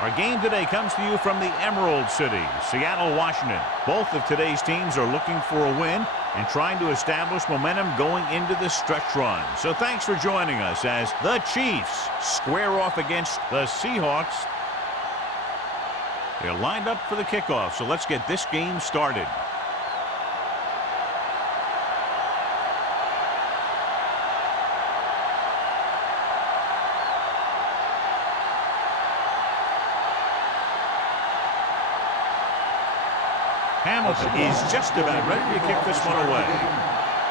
Our game today comes to you from the Emerald City, Seattle, Washington. Both of today's teams are looking for a win and trying to establish momentum going into the stretch run. So thanks for joining us as the Chiefs square off against the Seahawks. They're lined up for the kickoff, so let's get this game started. Hamilton is just about ready to kick this one away.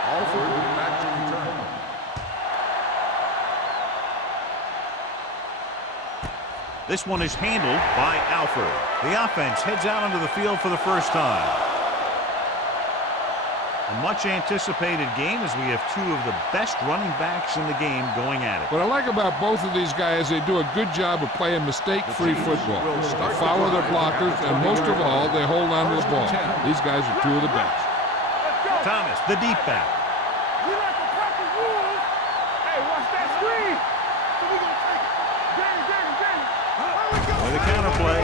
Alford back to return. This one is handled by Alford. The offense heads out onto the field for the first time. A much-anticipated game as we have two of the best running backs in the game going at it. What I like about both of these guys, they do a good job of playing mistake-free football. They follow their blockers, and most of all, they hold on to the ball. These guys are two of the best. Thomas, the deep back. We like to practice rules. Hey, watch that screen. So we gonna take it. Danny. With the counter play.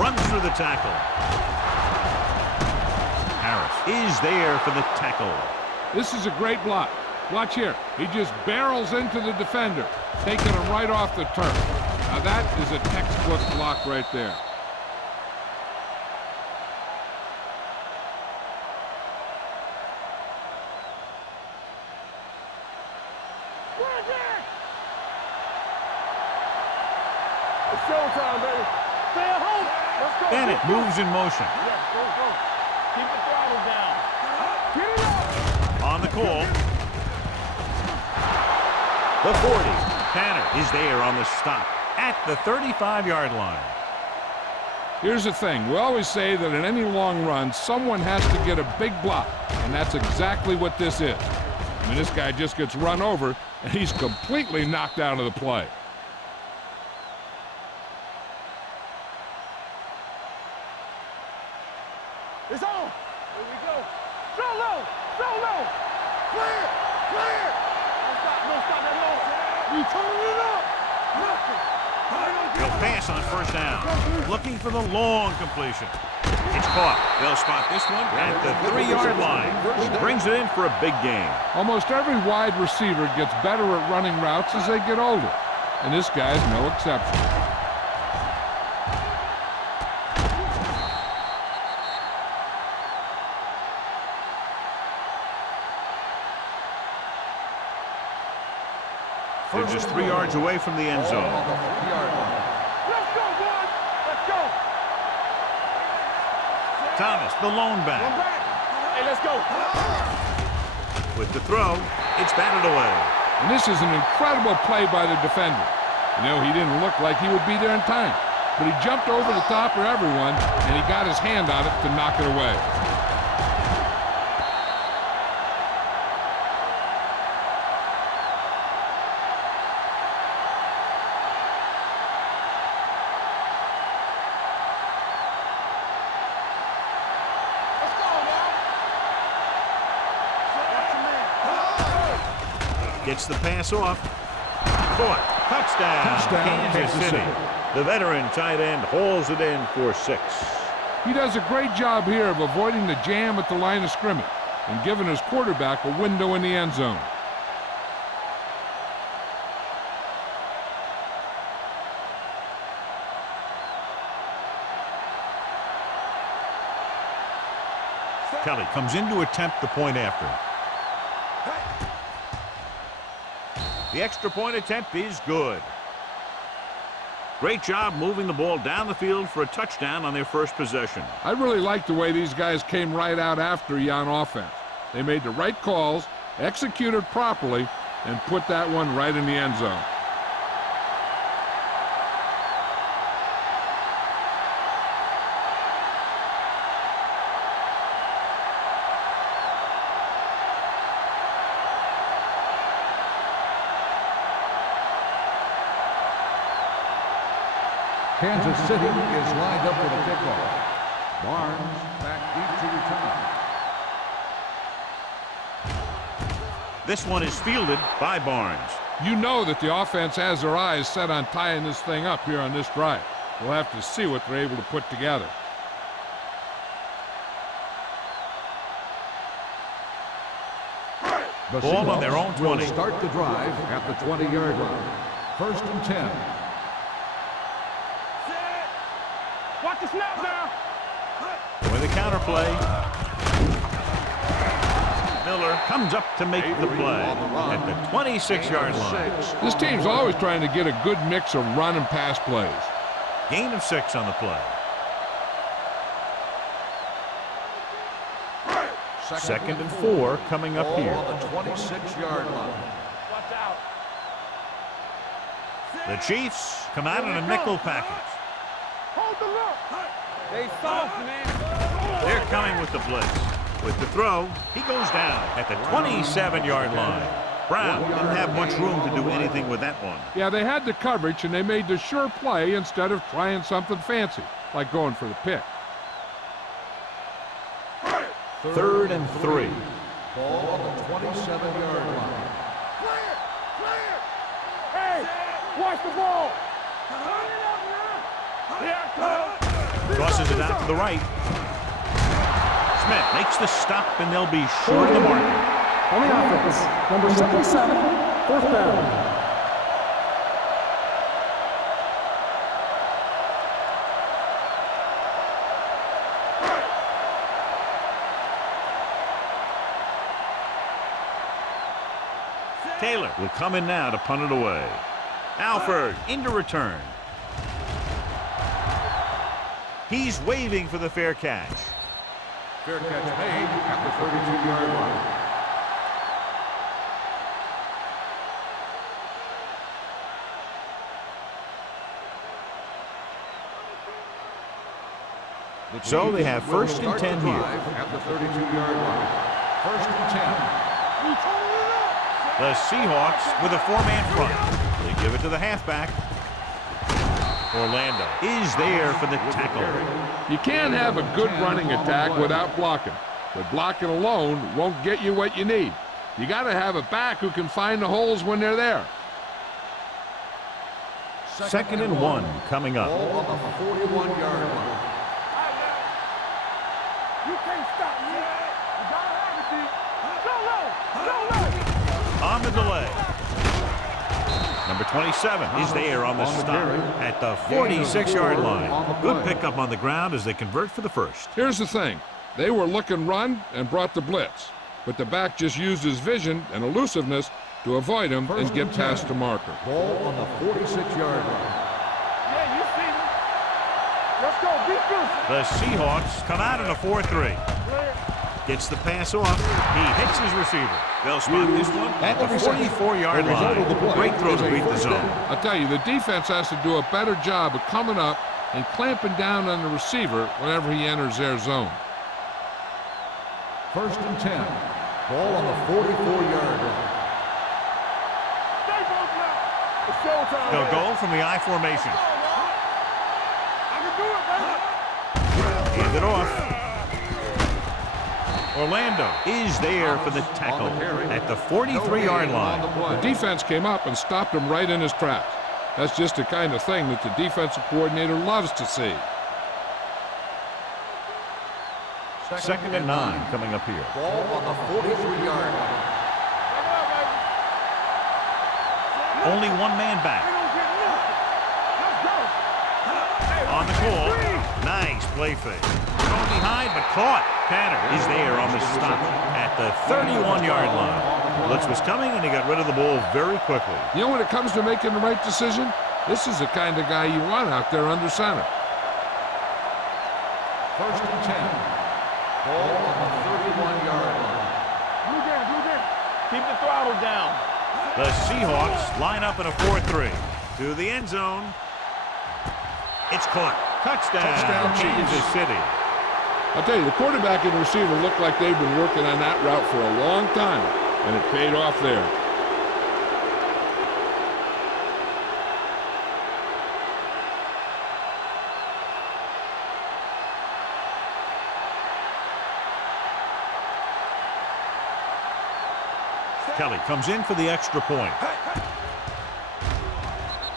Runs through the tackle. Harris is there for the tackle. This is a great block. Watch here. He just barrels into the defender, taking him right off the turf. Now that is a textbook block right there. It's showtime, baby. Stay at home. Let's go. Bennett moves in motion. Yeah, go. Keep the throttle down. Get it up. On the call. The 40. Tanner is there on the stop at the 35-yard line. Here's the thing. We always say that in any long run, someone has to get a big block, and that's exactly what this is. I mean, this guy just gets run over, and he's completely knocked out of the play. It's on. Here we go. Show low. Clear. No stop that low. We turn it up. He'll pass on first down. Looking for the long completion. It's caught. They'll spot this one at the 3-yard line. Brings it in for a big gain. Almost every wide receiver gets better at running routes as they get older, and this guy's no exception. They're just 3 yards away from the end zone. Let's go, boys. Let's go. Thomas, the lone back. Hey, let's go. With the throw, it's batted away. And this is an incredible play by the defender. You know, he didn't look like he would be there in time, but he jumped over the top of everyone, and he got his hand on it to knock it away. Gets the pass off. Caught. Touchdown, Kansas City. The veteran tight end hauls it in for 6. He does a great job here of avoiding the jam at the line of scrimmage and giving his quarterback a window in the end zone. Kelly comes in to attempt the point after. The extra point attempt is good. Great job moving the ball down the field for a touchdown on their first possession. I really like the way these guys came right out after you on offense. They made the right calls, executed properly, and put that one right in the end zone. Kansas City is lined up for the kickoff. Barnes back deep to return. This one is fielded by Barnes. You know that the offense has their eyes set on tying this thing up here on this drive. We'll have to see what they're able to put together. The Ball on their own Seahawks will 20. start the drive at the 20-yard line. First and 10. Watch the snap now. With a counter play. Miller comes up to make the play at the 26-yard line. This team's always trying to get a good mix of run and pass plays. Gain of 6 on the play. Second and 4 coming up here. On the 26-yard line. Watch out. The Chiefs come out in a nickel package. Hold the look. They soft, man. They're coming with the blitz. With the throw, he goes down at the 27-yard line. Brown didn't have much room to do anything with that one. Yeah, they had the coverage, and they made the sure play instead of trying something fancy, like going for the pick. Third and 3. Ball on the 27-yard line. Clear. Clear. Hey, watch the ball. Yeah, Crosses it out to the right. Smith makes the stop, and they'll be short of the marker. On the offense, number 77, fourth down. Taylor will come in now to punt it away. Alford into return. He's waving for the fair catch. Fair catch made at the 32-yard line. So they have first and 10 here. At the 32-yard line. First and 10. The Seahawks with a 4-man front. They give it to the halfback. Orlando is there for the tackle. You can't have a good running attack without blocking, but blocking alone won't get you what you need. You got to have a back who can find the holes when they're there. Second and 1 coming up. Ball on the 41-yard line. You can't stop me. You gotta have it, D. Go low. Go low. On the delay. Number 27 is there on the stop at the 46-yard line. Good pickup on the ground as they convert for the first. Here's the thing. They were looking run and brought the blitz, but the back just used his vision and elusiveness to avoid him and get past the marker. Ball on the 46-yard line. Yeah, you see me. Let's go. Defense. The Seahawks come out in a 4-3. Gets the pass off. He hits his receiver. They'll spot this one at the 44-yard line. Great throw to beat the zone. I'll tell you, the defense has to do a better job of coming up and clamping down on the receiver whenever he enters their zone. First and 10. Ball on the 44-yard line. Stay both now. It's showtime. They'll go from the I formation. I can do it, baby. Hand it off. Orlando is there for the tackle at the 43-yard line. The defense came up and stopped him right in his tracks. That's just the kind of thing that the defensive coordinator loves to see. Second and 9 coming up here. Ball on the 43-yard line. Only one man back. Let's go. On the call. Nice play fake. Thrown behind, but caught. Tanner is there on the stop at the 31-yard line. Blitz was coming, and he got rid of the ball very quickly. You know, when it comes to making the right decision, this is the kind of guy you want out there under center. First and 10. Ball on the 31-yard line. Blue game. Keep the throttle down. The Seahawks line up in a 4-3. To the end zone. It's caught. Touchdown, Kansas City. I'll tell you, the quarterback and the receiver look like they've been working on that route for a long time, and it paid off there. Kelly comes in for the extra point.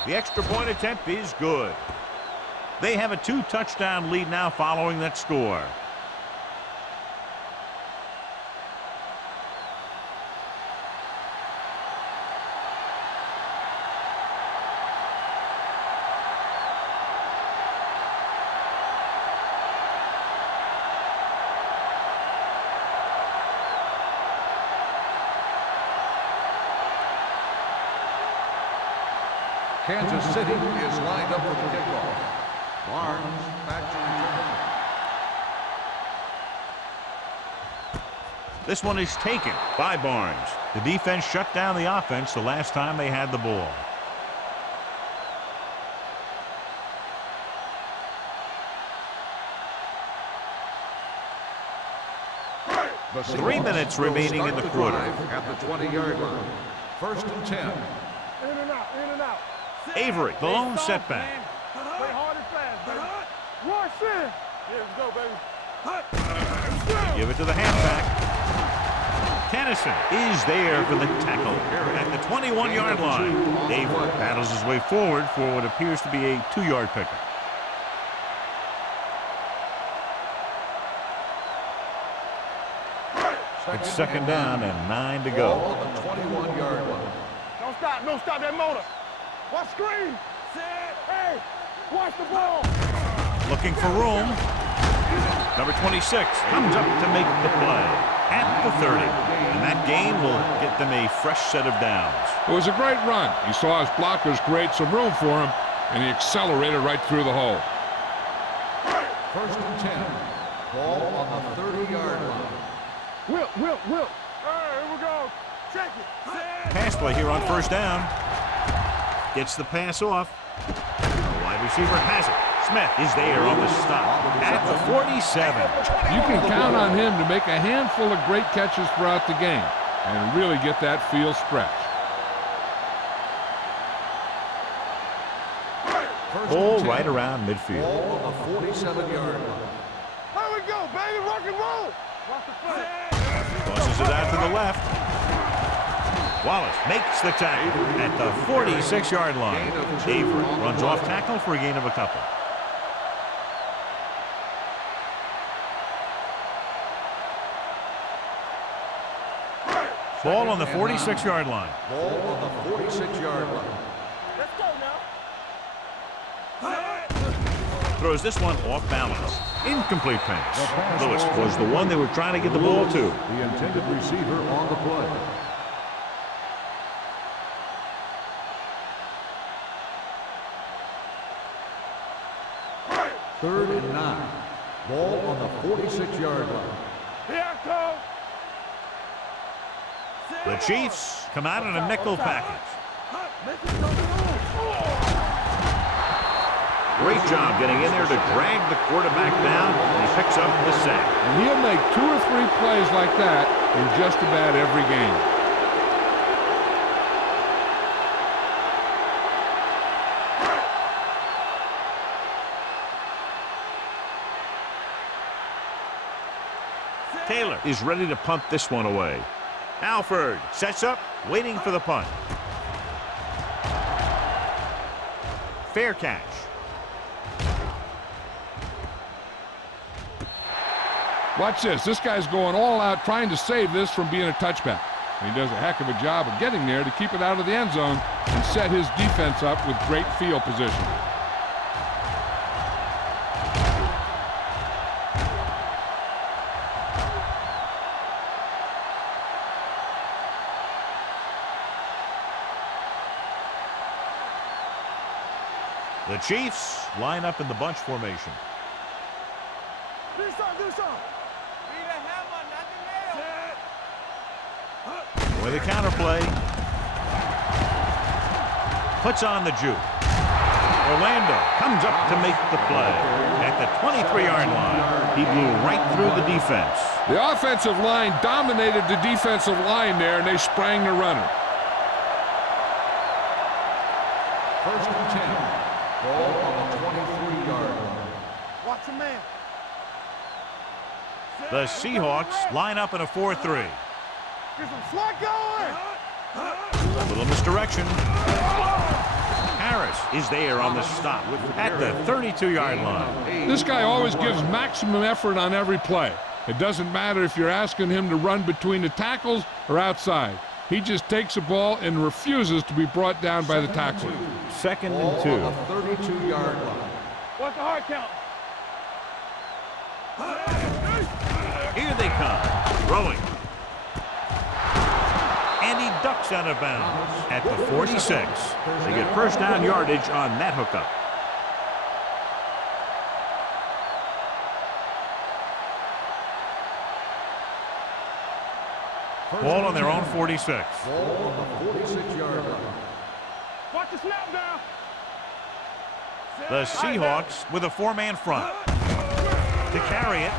The extra point attempt is good. They have a 2-touchdown lead now following that score. Kansas City is lined up for the kickoff. Barnes back to return. This one is taken by Barnes. The defense shut down the offense the last time they had the ball. The 3 minutes remaining in the quarter. At the 20-yard line. 1st and 10. In and out, in and out. Avery, the lone setback. Play hard and fast, baby. Rush in. Yeah, let's go, baby. Give it to the halfback. Tennyson is there for the tackle at the 21-yard line. Avery battles his way forward for what appears to be a 2-yard pickup. It's 2nd down and 9 to go. On the 21-yard line. Don't stop, don't stop that motor. Watch screen. Hey, watch the ball. Looking for room. Number 26 comes up to make the play at the 30. And that gain will get them a fresh set of downs. It was a great run. He saw his blockers create some room for him, and he accelerated right through the hole. 1st and 10. Ball on the 30-yard line. Whip. Hey, here we go. Check it. Pass play here on 1st down. Gets the pass off. The wide receiver has it. Smith is there on the stop at the 47. You can count on him to make a handful of great catches throughout the game and really get that field stretch. Ball right around midfield. Ball on the 47-yard line. There we go, baby. Rock and roll. Watch the play. Tosses it out to the left. Wallace makes the tackle at the 46-yard line. Avery runs off tackle for a gain of a couple. Ball on the 46-yard line. Ball on the 46-yard line. Let's go now. Throws this one off balance. Incomplete pass. Lewis was the one they were trying to get the ball to. The intended receiver on the play. Third and 9. Ball on the 46-yard line. Here I come. The Chiefs come out in a nickel package. Great job getting in there to drag the quarterback down, and he picks up the sack. And he'll make 2 or 3 plays like that in just about every game. Taylor is ready to punt this one away. Alford sets up, waiting for the punt. Fair catch. Watch this. This guy's going all out trying to save this from being a touchback. And he does a heck of a job of getting there to keep it out of the end zone and set his defense up with great field position. The Chiefs line up in the bunch formation. Do some. With a counterplay. Puts on the juke. Orlando comes up to make the play. At the 23-yard line, he blew right through the defense. The offensive line dominated the defensive line there, and they sprang the runner. 1st and 10. Ball on the 23-yard line. Watch the man. The Seahawks line up in a 4-3. Get some slot going. A little misdirection. Harris is there on the stop at the 32-yard line. This guy always gives maximum effort on every play. It doesn't matter if you're asking him to run between the tackles or outside. He just takes the ball and refuses to be brought down by the tackler. 2nd and 2. 32-yard line. What's the hard count? Here they come, throwing. And he ducks out of bounds at the 46. They get first down yardage on that hookup. Ball on their own 46. Ball on the 46-yard line. Watch the snap down. The Seahawks with a 4-man front. To carry it,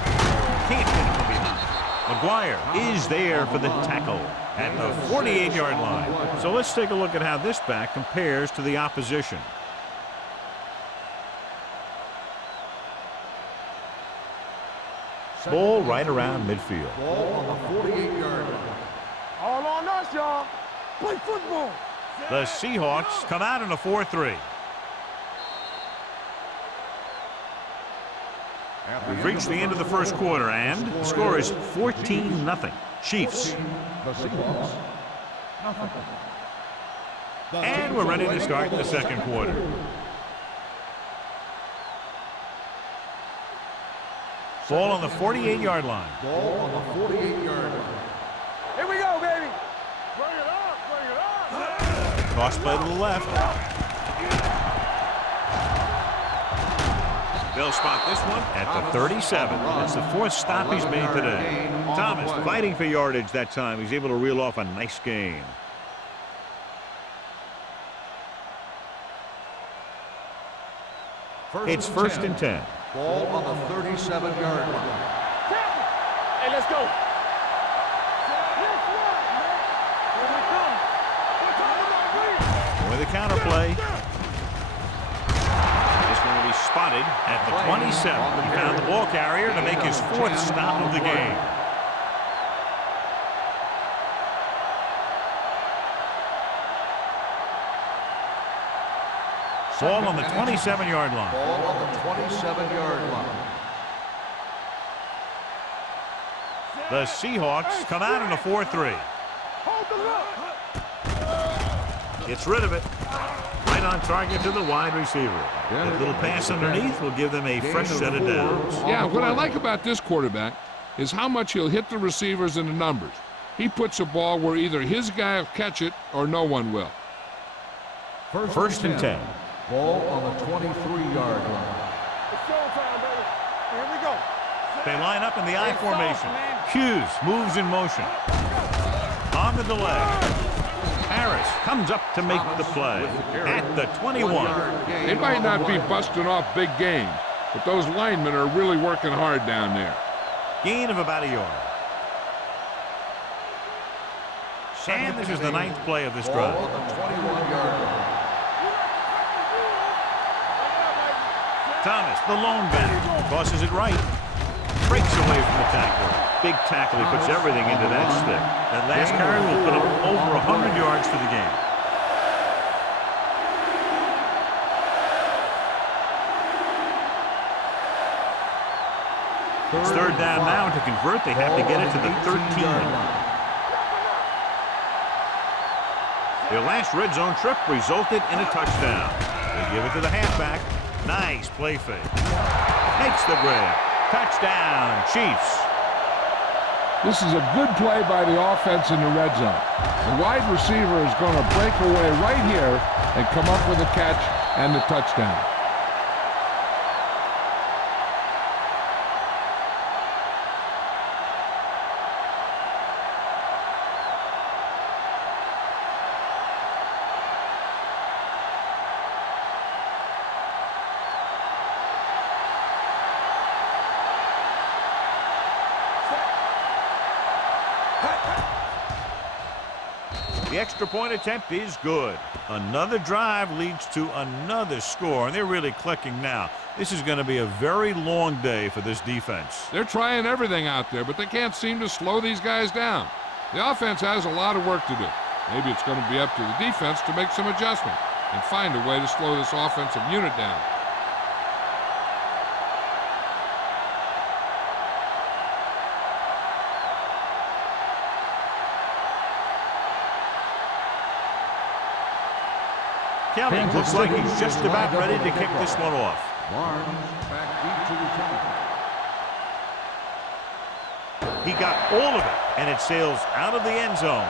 can't get it from behind. McGuire is there for the tackle at the 48-yard line. So let's take a look at how this back compares to the opposition. Ball right around midfield. Ball on the 48-yard line. All on us, y'all. Play football. The Seahawks come out in a 4-3. We've reached the end of the first quarter, and the score is 14-0. Chiefs. The Seahawks. And we're ready to start the second quarter. Ball on the 48-yard line. Ball on the 48-yard line. Here we go, baby. Bring it up, bring it up. Cross play to the left. They'll spot this one at the 37. That's the 4th stop he's made today. Thomas fighting for yardage that time. He's able to reel off a nice gain. It's 1st and 10. Ball on the 37-yard line. Hey, let's go. For the counter play. This one will be spotted at the 27. He found the ball carrier to make his 4th stop of the game. Ball on the 27-yard line. Ball on the 27-yard line. The Seahawks come out in a 4-3. Gets rid of it. Right on target to the wide receiver. That little pass underneath will give them a fresh set of downs. Yeah, what I like about this quarterback is how much he'll hit the receivers and the numbers. He puts a ball where either his guy will catch it or no one will. 1st and 10. Ball on the 23-yard line. It's showtime, baby. Here we go. They line up in the I formation. Hughes moves in motion. On the delay. Harris comes up to make the play at the 21. They might not be busting off big games, but those linemen are really working hard down there. Gain of about a yard. And this is the 9th play of this drive. Ball on the 21-yard line. Thomas, the lone back, tosses it right. Breaks away from the tackler. Big tackle. He puts everything into that stick. That last carry will put him over 100 yards for the game. It's 3rd down now. To convert, they have to get it to the 13. Their last red zone trip resulted in a touchdown. They give it to the halfback. Nice play fake. Makes the grab. Touchdown, Chiefs. This is a good play by the offense in the red zone. The wide receiver is going to break away right here and come up with a catch and the touchdown. The extra point attempt is good. Another drive leads to another score, and they're really clicking now. This is going to be a very long day for this defense. They're trying everything out there, but they can't seem to slow these guys down. The offense has a lot of work to do. Maybe it's going to be up to the defense to make some adjustments. and find a way to slow this offensive unit down. Kelly looks like he's just about ready to kick this one off. Barnes back deep to return. He got all of it, and it sails out of the end zone.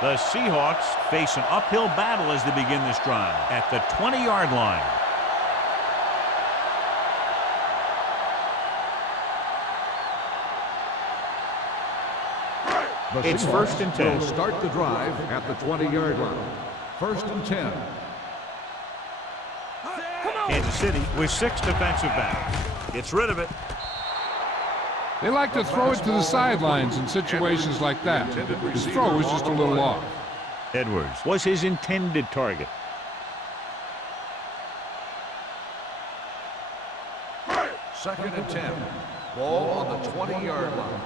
The Seahawks face an uphill battle as they begin this drive at the 20-yard line. It's first and 10. Will start the drive at the 20-yard line. First and 10. Kansas City with 6 defensive backs. Gets rid of it. They like to throw it to the sidelines in situations like that. His throw was just a little off. Edwards was his intended target. Second and 10. Ball on the 20-yard line.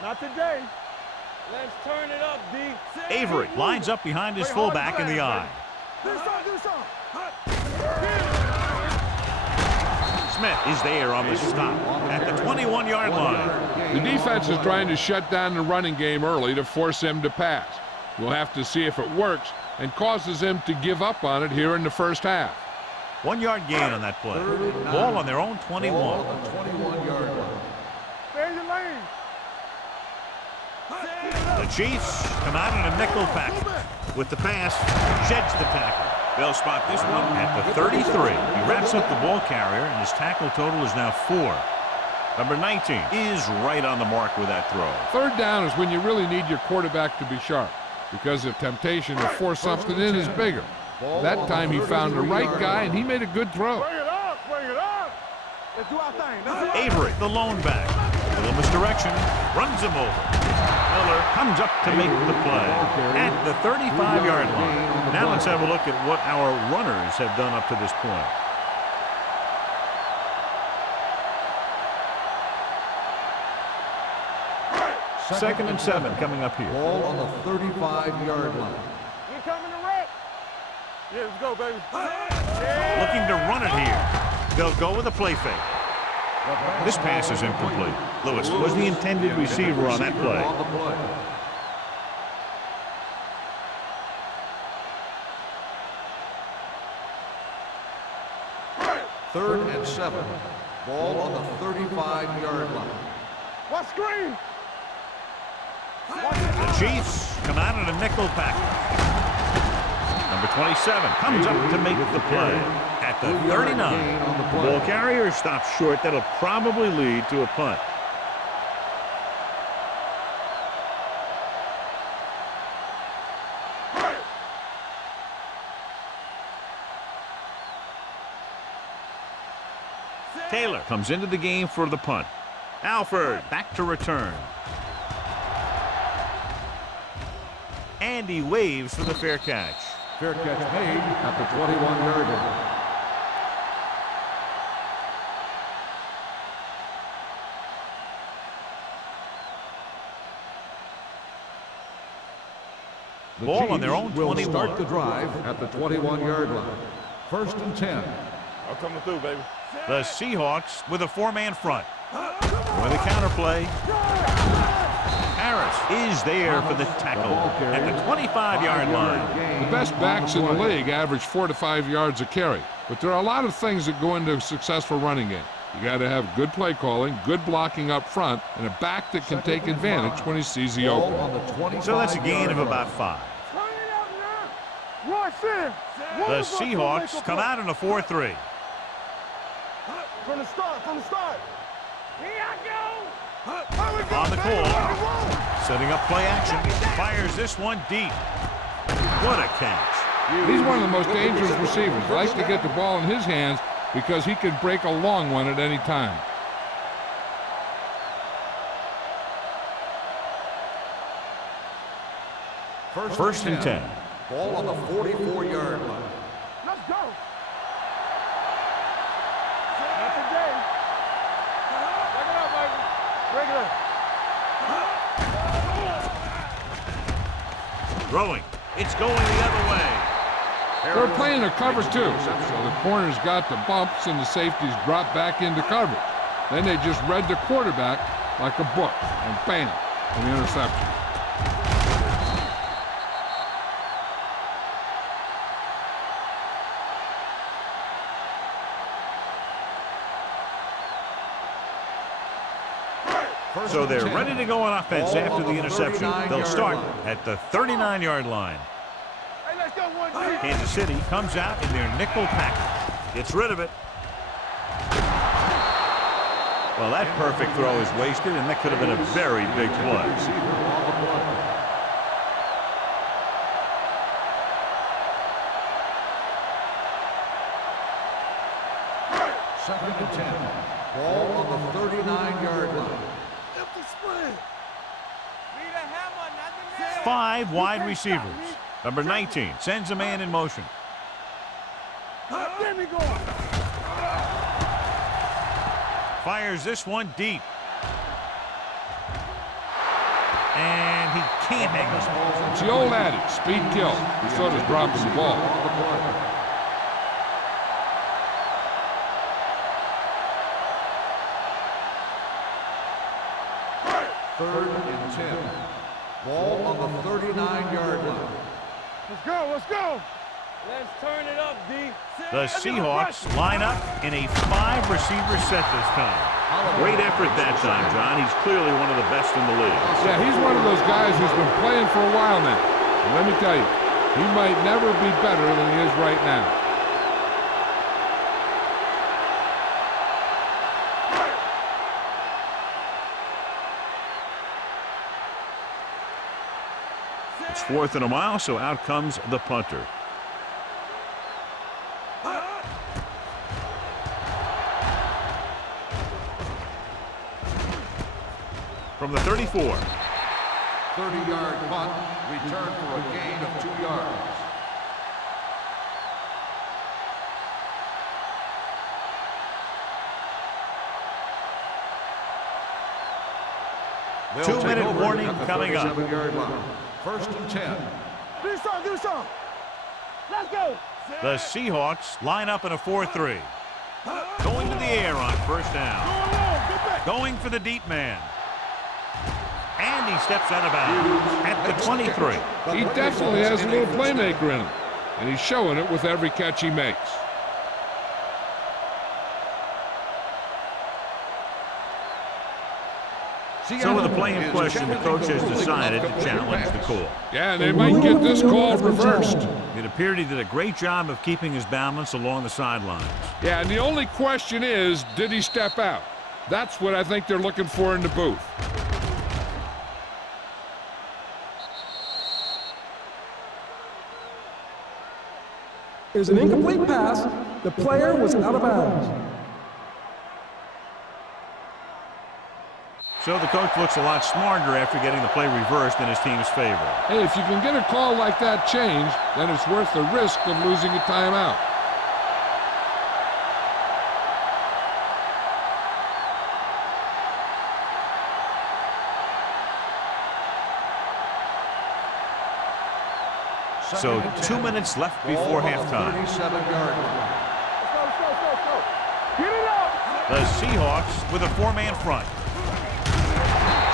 Not today. Let's turn it up, D. Avery lines up behind his fullback in the eye. Smith is there on the stop at the 21-yard line. The defense is trying to shut down the running game early to force him to pass. We'll have to see if it works and causes him to give up on it here in the first half. 1-yard gain on that play. Ball on their own 21. Ball on the 21-yard line. Stay in your lane. The Chiefs come out in a nickel package. With the pass, sheds the tackle. They'll spot this one at the 33. He wraps up the ball carrier, and his tackle total is now 4. Number 19 is right on the mark with that throw. Third down is when you really need your quarterback to be sharp, because the temptation to force something in is bigger. That time he found the right guy, and he made a good throw. Bring it up. Bring it up. Let's do our thing. Avery, the lone back. A little misdirection. Runs him over. Miller comes up to make the play at the 35-yard line. Now let's have a look at what our runners have done up to this point. Second and 7 coming up here. Ball on the 35-yard line. You coming to wreck? Yeah, let's go, baby. Looking to run it here. They'll go with a play fake. This pass is incomplete. Lewis was the intended receiver on that play. On the play. Third and 7. Ball on the 35-yard line. What screen? The Chiefs come out in a nickel package. Number 27 comes up to make the play at the 39. The ball carrier stops short. That'll probably lead to a punt. Taylor comes into the game for the punt. Alford back to return. And he waves for the fair catch. Fair catch made at the 21-yard line. The Ball on their Chiefs own will 21. start the drive at the 21-yard line. First and 10. I'm coming through, baby. The Seahawks with a 4-man front. With a counterplay. Harris is there for the tackle at the 25-yard line. The best backs in the league average 4 to 5 yards a carry, but there are a lot of things that go into a successful running game. You got to have good play calling, good blocking up front, and a back that can take advantage when he sees the opening. So that's a gain of about 5. Turn it up now. Rush in. The Seahawks come out in a 4-3. From the start. Here I go. On the call. Setting up play action. Fires this one deep. What a catch. He's one of the most dangerous receivers. He likes to get the ball in his hands because he can break a long one at any time. First and 10. Ball on the 44-yard line. Let's go. Not today. Break it up, baby. Break it up. Throwing. It's going the other way. They're playing a cover two, so the corner's got the bumps and the safeties drop back into coverage. Then they just read the quarterback like a book, and bam, an interception. So they're ready to go on offense after the interception. They'll start at the 39-yard line. Hey, let's go, one, Kansas City comes out in their nickel package. Gets rid of it. Well, that perfect throw is wasted, and that could have been a very big play. Second and 10. Ball on the 39-yard line. Empty spread. Need a hammer, nothing else. 5 wide receivers. Number 19 sends a man in motion. Get me going. Fires this one deep. And he can't hang on. It's the old adage, speed kills. So does dropping the ball. Third and 10. Ball on the 39-yard line. Let's go, let's go. Let's turn it up, D. The Seahawks line up in a 5-receiver set this time. Great effort that time, John. He's clearly one of the best in the league. Yeah, he's one of those guys who's been playing for a while now. And let me tell you, he might never be better than he is right now. It's 4th and a mile, so out comes the punter. From the 34. 30-yard punt, return for a gain of 2 yards. They'll 2-minute take warning at the coming up. 37-yard line. First and 10. Do some. Let's go. The Seahawks line up in a 4-3. Going to the air on first down. Going for the deep man. And he steps out of bounds at the 23. He definitely has a little playmaker in him. And he's showing it with every catch he makes. So with the play in question, the coach has decided to challenge the call. Yeah, and they might get this call reversed. It appeared he did a great job of keeping his balance along the sidelines. Yeah, and the only question is, did he step out? That's what I think they're looking for in the booth. It was an incomplete pass. The player was out of bounds. So the coach looks a lot smarter after getting the play reversed in his team's favor. Hey, if you can get a call like that changed, then it's worth the risk of losing a timeout. So 2 minutes left before halftime. 37-yard line. Let's go. Get it up. The Seahawks with a 4-man front.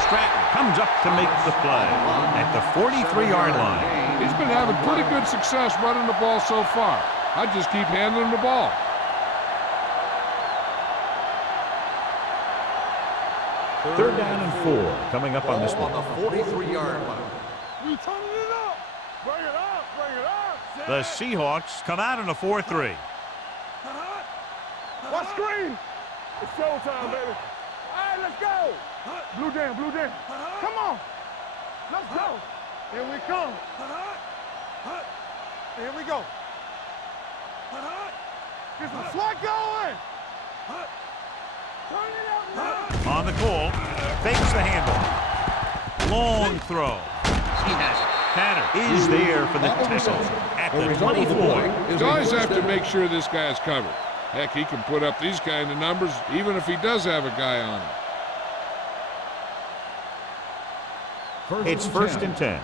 Stratton comes up to make the play at the 43-yard line. He's been having pretty good success running the ball so far. I just keep handing him the ball. Third down and 4 coming up on this Ball one. on the 43-yard line. We turning it up. Bring it up. The Seahawks come out in a 4-3. Watch screen. It's showtime, baby. All right, let's go. Blue down. Come on. Let's go. Here we come. Here we go. Get some slack going. Turn it up now. On the call, fakes the handle. Long throw. He has it. Tanner is there for the tackle at the 24. You always have to make sure this guy's covered. Heck, he can put up these kind of numbers even if he does have a guy on him. It's first and 10.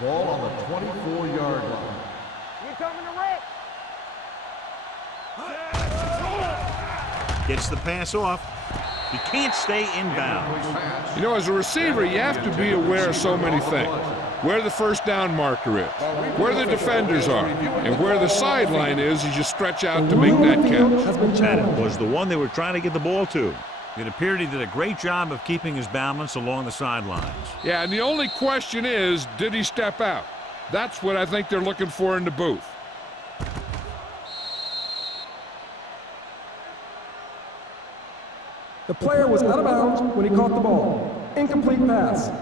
Ball on the 24-yard line. We coming to wreck. Gets the pass off. He can't stay inbounds. You know, as a receiver, you have to be aware of so many things. Where the first down marker is, where the defenders are, and where the sideline is as you stretch out to make that catch. That was the one they were trying to get the ball to. It appeared he did a great job of keeping his balance along the sidelines. Yeah, and the only question is, did he step out? That's what I think they're looking for in the booth. The player was out of bounds when he caught the ball. Incomplete pass.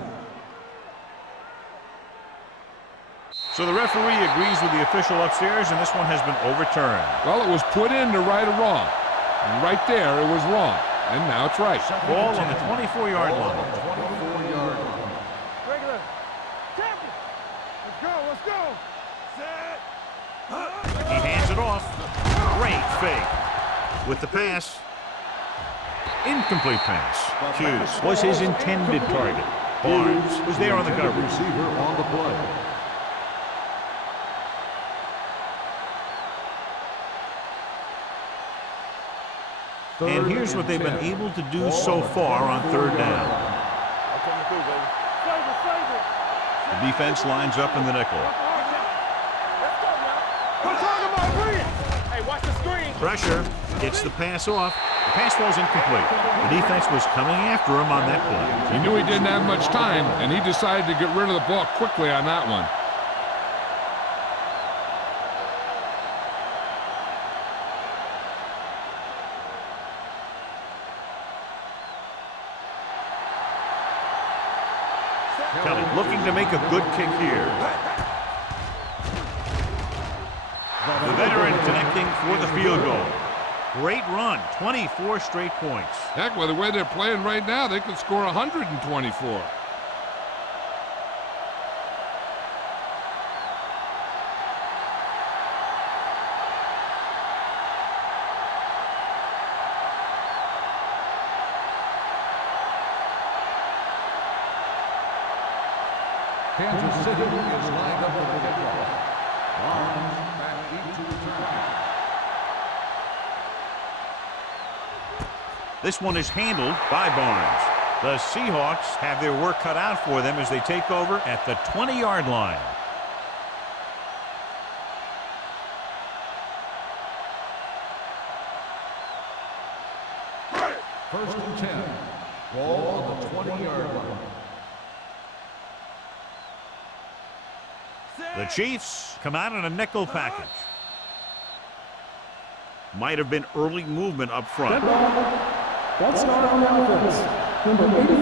So the referee agrees with the official upstairs, and this one has been overturned. Well, it was put in to right or wrong. And right there, it was wrong. And now it's right. Ball on the 24-yard line. Regular. Champion. Let's go. Let's go. Set. He hands it off. Great fake. With the pass. Incomplete pass. Hughes was his intended target. Barnes was there on the coverage. Receiver on the play. And here's what they've been able to do so far on third down. I'm coming through, baby. Save it, save it. The defense lines up in the nickel. Let's go now. I'm talking about green. Hey, watch the screen. Pressure. Gets the pass off. The pass falls incomplete. The defense was coming after him on that play. He knew he didn't have much time, and he decided to get rid of the ball quickly on that one. Kelly looking to make a good kick here. The veteran connecting for the field goal. Great run, 24 straight points. Heck, with the way they're playing right now, they could score 124. Kansas City is lined up for the kickoff. Barnes back deep to return. This one is handled by Barnes. The Seahawks have their work cut out for them as they take over at the 20-yard line. First and 10. Ball on the 20-yard line. The Chiefs come out in a nickel package. Might have been early movement up front. That's not on the offense. Number 84.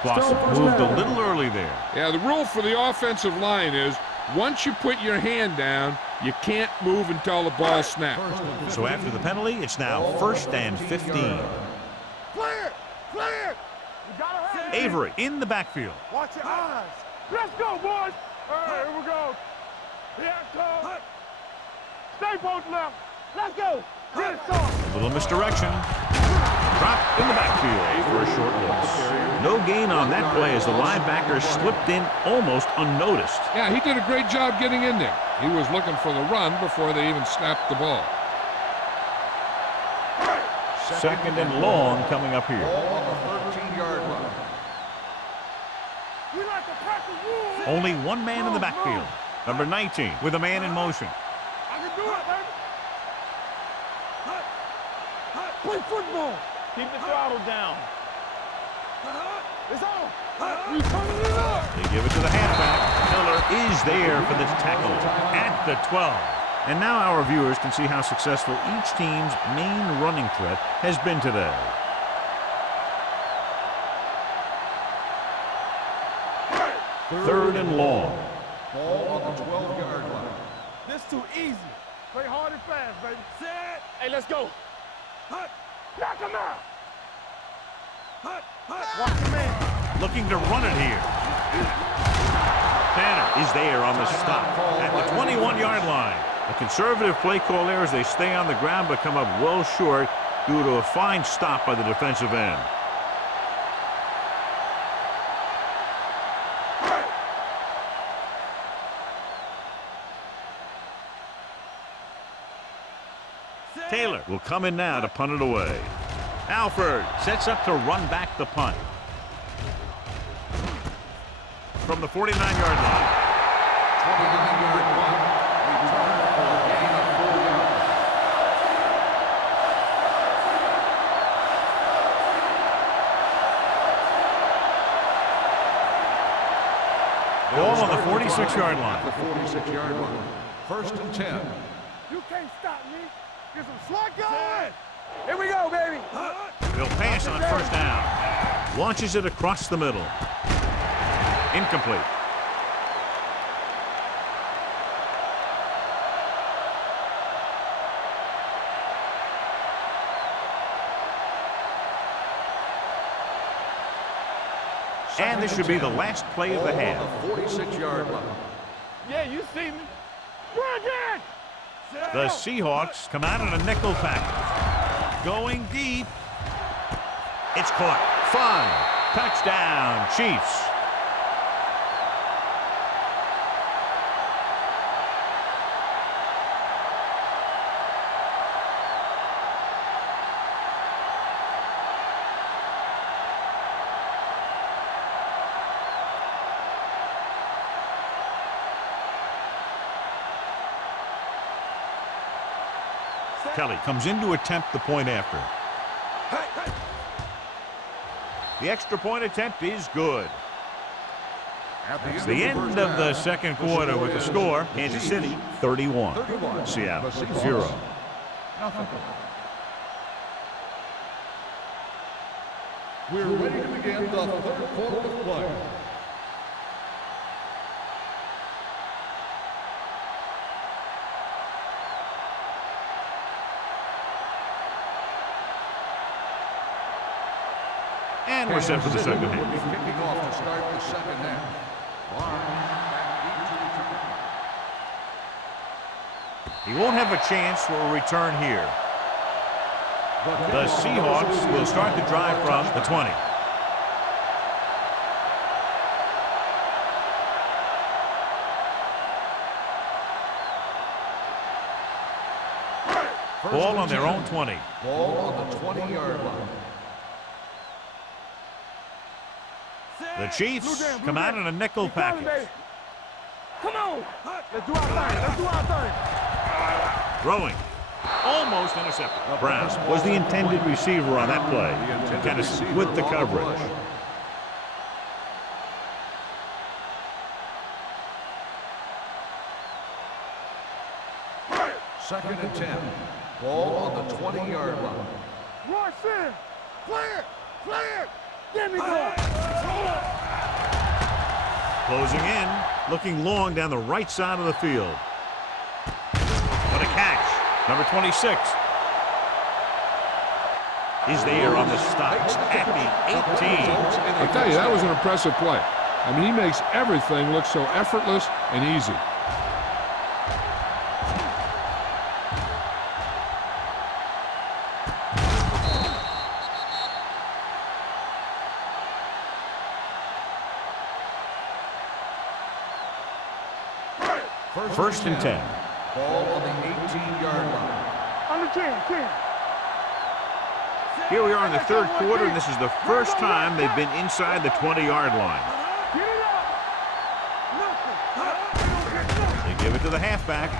Clausen moved a little early there. Yeah, the rule for the offensive line is once you put your hand down, you can't move until the ball snaps. So after the penalty, it's now first and 15. Clear. Clear. You gotta have it. Avery in the backfield. Watch your eyes. Let's go, boys. All right, here we go. Here it comes. Stay both left. Let's go. Get it started. A little misdirection. Dropped in the backfield for a short loss. No gain on that play as the linebacker slipped in almost unnoticed. Yeah, he did a great job getting in there. He was looking for the run before they even snapped the ball. Second and long coming up here. Ball on the 13-yard line. We like to practice rules. Only one man in the backfield. Number 19 with a man in motion. I can do it, baby. Play football. Keep the throttle down. It's on. We turning it up. They give it to the halfback. Miller is there for the tackle at the 12. And now our viewers can see how successful each team's main running threat has been today. Third and long. Ball on the 12-yard line. This too easy. Play hard and fast, baby. Set. Hey, let's go. Knock him out. Watch the man. Looking to run it here. Tanner is there on the stop at the 21-yard line. A conservative play call there as they stay on the ground but come up well short due to a fine stop by the defensive end. Taylor will come in now to punt it away. Alford sets up to run back the punt. From the 49-yard line. 29-yard punt. Return for a gain of 4 yards. Ball on the 46-yard line. The 46-yard line. 1st and 10. You can't stop me. Get some slack going. Here we go, baby. They'll pass on 1st down. Launches it across the middle. Incomplete. And this should be the last play of the half. The 46-yard line. Yeah, you see me. Run again. The Seahawks come out in a nickel package. Going deep. It's caught. 5. Touchdown, Chiefs. Kelly comes in to attempt the point after. The extra point attempt is good. It's the end of the second quarter with the score. Kansas City 31. Seattle 0. We're ready to begin the 3rd quarter of play. And we're set for the second half. Kicking off to start the second half. Barnes back deep to return. He won't have a chance for a return here. The Seahawks will start the drive from the 20. Ball on their own 20. Ball on the 20-yard line. The Chiefs come out in a nickel package. Come on. Let's do our thing. Let's do our thing. Throwing. Almost intercepted. Brown was the intended receiver on that play. Kind of split the coverage. Second and 10. Ball on the 20-yard line. Rush in. Clear. Clear. Give me ball. Closing in, looking long down the right side of the field. What a catch. Number 26 is there on the stop at the 18. I'll tell you, that was an impressive play. I mean, he makes everything look so effortless and easy. First and 10. Ball on the 18-yard line. On the 10. Here we are in the third quarter, and this is the first time they've been inside the 20-yard line. Get it up. They give it to the halfback.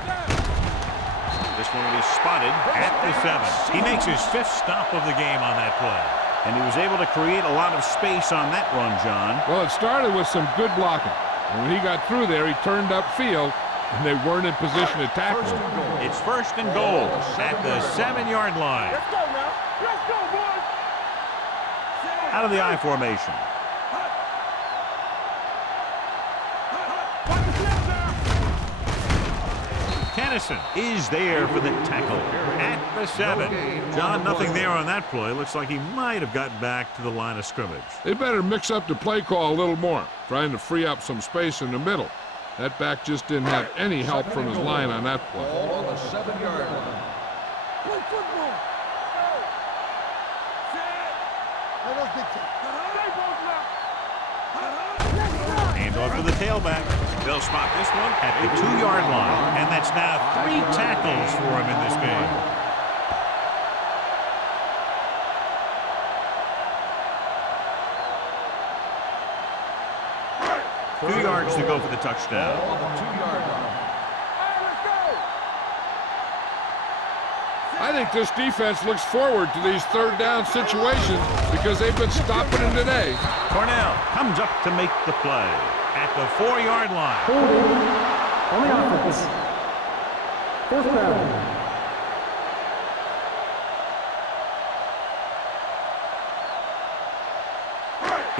This one will be spotted at the 7. He makes his 5th stop of the game on that play. And he was able to create a lot of space on that run, John. Well, it started with some good blocking. And when he got through there, he turned upfield, and they weren't in position to tackle him. It's 1st and goal at the 7-yard line. Let's go now. Let's go, boys. Out of the I formation. Tennyson is there for the tackle at the 7. John, nothing there on that play. Looks like he might have gotten back to the line of scrimmage. They better mix up the play call a little more, trying to free up some space in the middle. That back just didn't have any help from his line on that play. Ball on the 7-yard line. Play football. Let us dictate. Hand off to the tailback. They'll spot this one at the 2-yard line. And that's now 3 tackles for him in this game. 2 yards to go for the touchdown. Ball on the 2-yard line. I think this defense looks forward to these third down situations because they've been stopping them today. Cornell comes up to make the play at the 4-yard line. Holding on the offense. 4th down.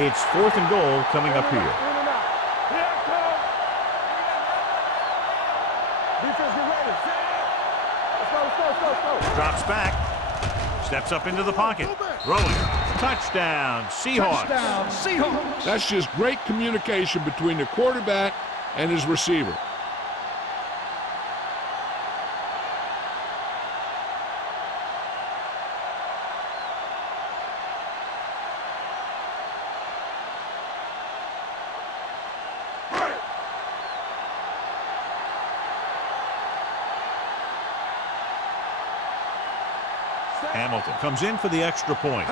It's 4th and goal coming up here. Defense, get ready. Let's go. Drops back. Steps up into the pocket. Throwing. Touchdown, Seahawks. Touchdown, Seahawks. That's just great communication between the quarterback and his receiver. Hamilton comes in for the extra point.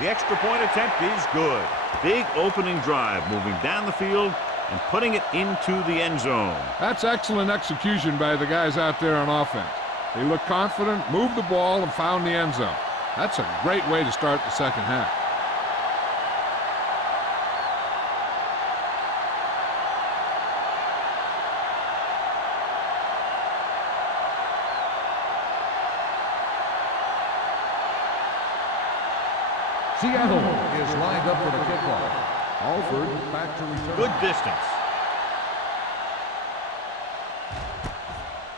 The extra point attempt is good. Big opening drive, moving down the field and putting it into the end zone. That's excellent execution by the guys out there on offense. They look confident, moved the ball, and found the end zone. That's a great way to start the second half. Seattle is lined up for the kickoff. Alford back to return. Good distance.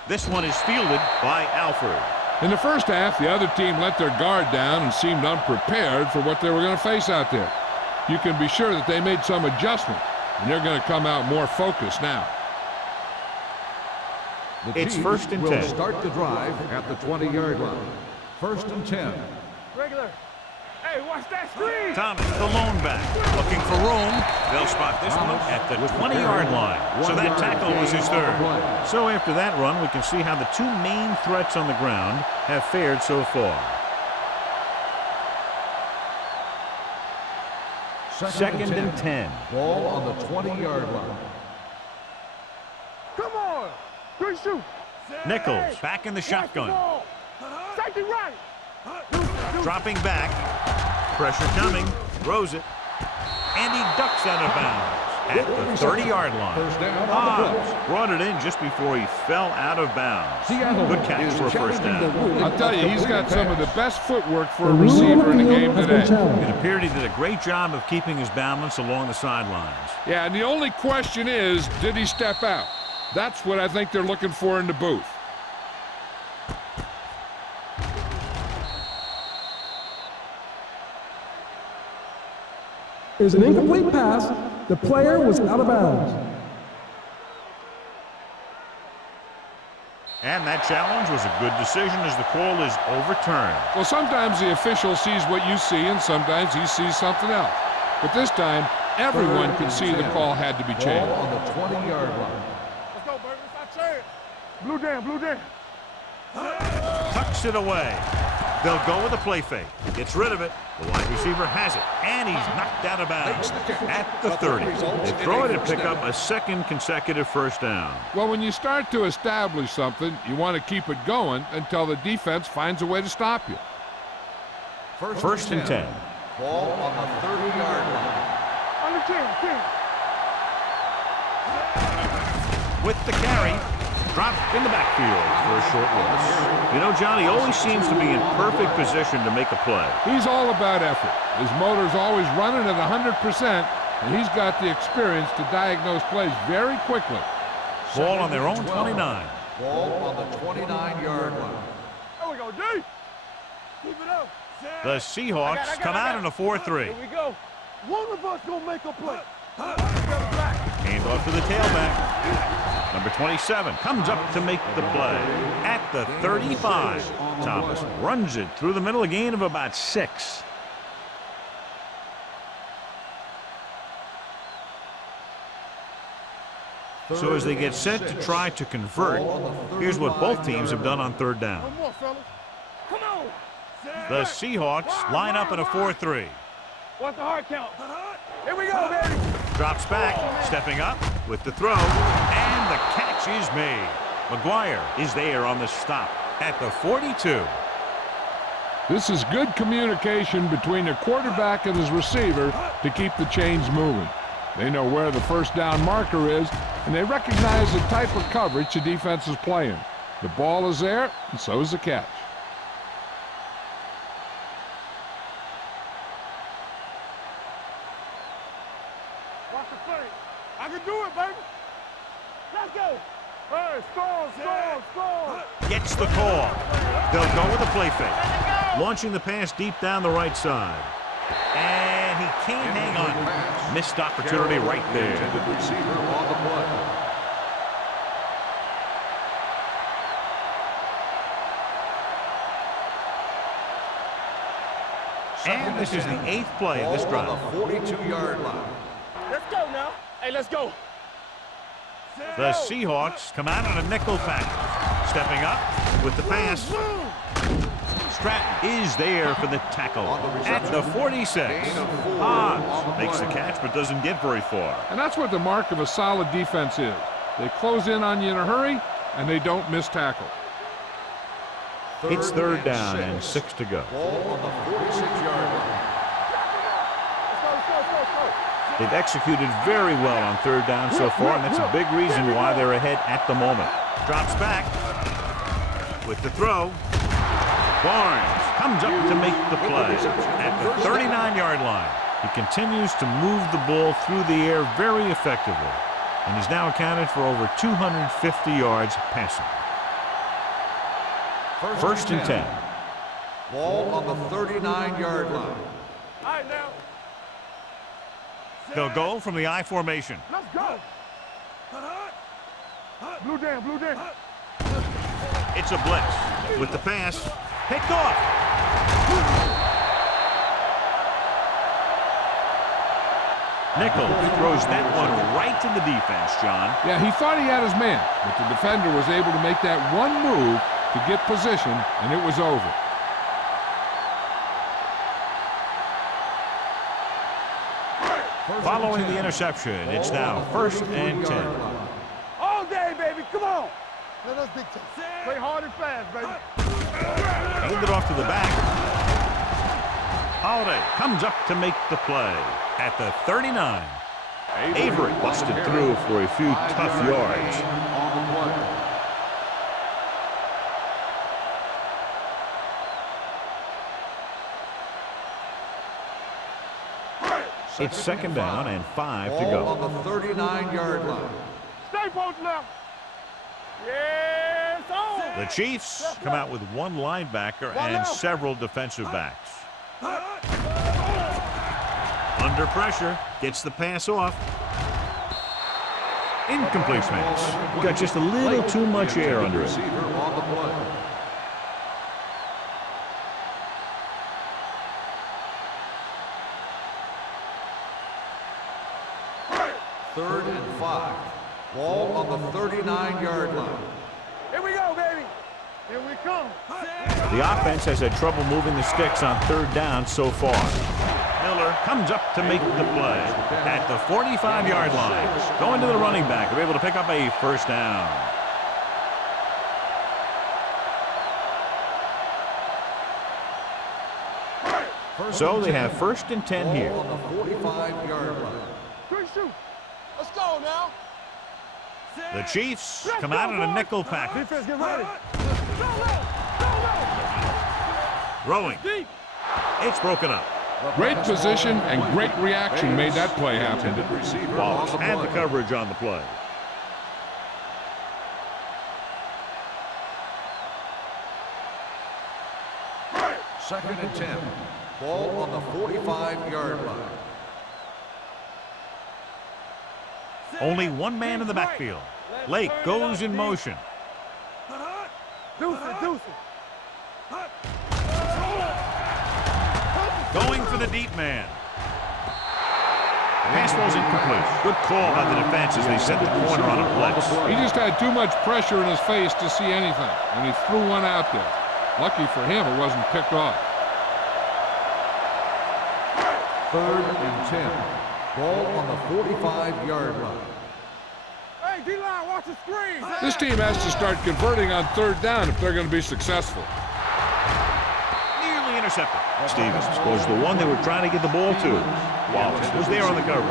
This one is fielded by Alford. In the first half, the other team let their guard down and seemed unprepared for what they were going to face out there. You can be sure that they made some adjustments, and they're going to come out more focused now. The It's team 1st and will 10. start the drive at the 20-yard line. 1st and 10. Regular. Hey, watch that screen. Thomas, the lone back, looking for room. They'll spot this one at the 20-yard line. So that tackle was his third. So after that run, we can see how the two main threats on the ground have fared so far. 2nd and 10. Ball on the 20-yard line. Come on. Good shoot. Nichols back in the shotgun. Safety right. Dropping back. Pressure coming. Throws it. And he ducks out of bounds at the 30-yard line. First down on the Hobbs brought it in just before he fell out of bounds. Seattle Good catch is for a first challenging down. the I'll tell you, he's got some of the best footwork for a The rule receiver in on the the game field has been today. challenged. It appeared he did a great job of keeping his balance along the sidelines. Yeah, and the only question is, did he step out? That's what I think they're looking for in the booth. There's an incomplete pass. The player was out of bounds. And that challenge was a good decision as the call is overturned. Well, sometimes the official sees what you see, and sometimes he sees something else. But this time, everyone can see the call had to be Ball changed. on the 20-yard line. Let's go, Burton. It's our chance. Blue down, blue down. Tucks it away. They'll go with a play fake. Gets rid of it. The wide receiver has it. And he's knocked out of bounds at the 30. They throw it and pick up a second consecutive first down. Well, when you start to establish something, you want to keep it going until the defense finds a way to stop you. First and 10. Ball on the 30-yard line. On the 10. With the carry. Dropped in the backfield for a short loss. You know, Johnny always seems to be in perfect position to make a play. He's all about effort. His motor's always running at 100%, and he's got the experience to diagnose plays very quickly. Ball on their own 29. Ball on the 29-yard line. There we go, D. Keep it up. The Seahawks come out in a 4-3. Here we go. One of us gonna make a play. Hand off to the tailback. Number 27 comes up to make the play at the 35. Thomas runs it through the middle, a gain of about 6. So as they get set to try to convert, here's what both teams have done on third down. One more, fellas. Come on. The Seahawks line up in a 4-3. What's the hard count? Here we go, baby. Drops back, stepping up with the throw, and the catch is made. McGuire is there on the stop at the 42. This is good communication between the quarterback and his receiver to keep the chains moving. They know where the first down marker is, and they recognize the type of coverage the defense is playing. The ball is there, and so is the catch. Watch the play. I can do it, baby. Let's go. Hey, score. Gets the call. They'll go with a play fake. Launching the pass deep down the right side. And he can't hang on. Missed opportunity right there. Intended receiver on the play. And this is the 8th play of this drive. On the 42-yard line. Let's go now. Hey, let's go. The Seahawks come out on a nickel package. Stepping up with the pass. Stratton is there for the tackle at the 46. Hodge makes the catch but doesn't get very far. And that's what the mark of a solid defense is. They close in on you in a hurry, and they don't miss tackle. It's third down and 6 to go. Ball on the 46-yard line. They've executed very well on third down so far, and that's a big reason why they're ahead at the moment. Drops back with the throw. Barnes comes up to make the play at the 39-yard line. He continues to move the ball through the air very effectively, and he's now accounted for over 250 yards passing. First and 10. Ball on the 39-yard line. All right, now. They'll go from the I formation. Let's go. Blue down. It's a blitz with the pass. Picked off. Nichols throws that one right to the defense, John. Yeah, he thought he had his man, but the defender was able to make that one move to get position, and it was over. Following the interception, it's now first and 10. All day, baby. Come on. Let us dictate. Play hard and fast, baby. Moved it off to the back. Holiday comes up to make the play at the 39. Avery busted through for a few tough yards. On the play. It's second down and 5 to Ball go. on the 39-yard line. Stay post left. Yes, on. The Chiefs come out with one linebacker and several defensive backs. Under pressure, gets the pass off. Incomplete pass. Got just a little too much air under it. Receiver on the play. Third and 5. Ball on the 39-yard line. Here we go, baby. Here we come. The offense has had trouble moving the sticks on third down so far. Miller comes up to make the play at the 45-yard line. Going to the running back. They're able to pick up a first down. So they have first and 10 here. Ball on the 45-yard line. Quick shoot. Let's go now. The Chiefs come out in a nickel package. Defense, get ready. Throwing. It's broken up. Great position and great reaction made that play happen. Intended receiver Wallace on the had the play. coverage on the play. Second and 10. Ball on the 45-yard line. Only one man in the backfield. Lake goes in motion. Deuce it. Going for the deep man. Pass was incomplete. Good call by the defense as they set the corner on a blitz. He just had too much pressure in his face to see anything, and he threw one out there. Lucky for him, it wasn't picked off. Third and 10. Ball on the 45-yard line. Hey, D-line, watch the screen. This team has to start converting on third down if they're going to be successful. Nearly intercepted. Stevens was the one they were trying to get the ball to. Wallace was there on the cover.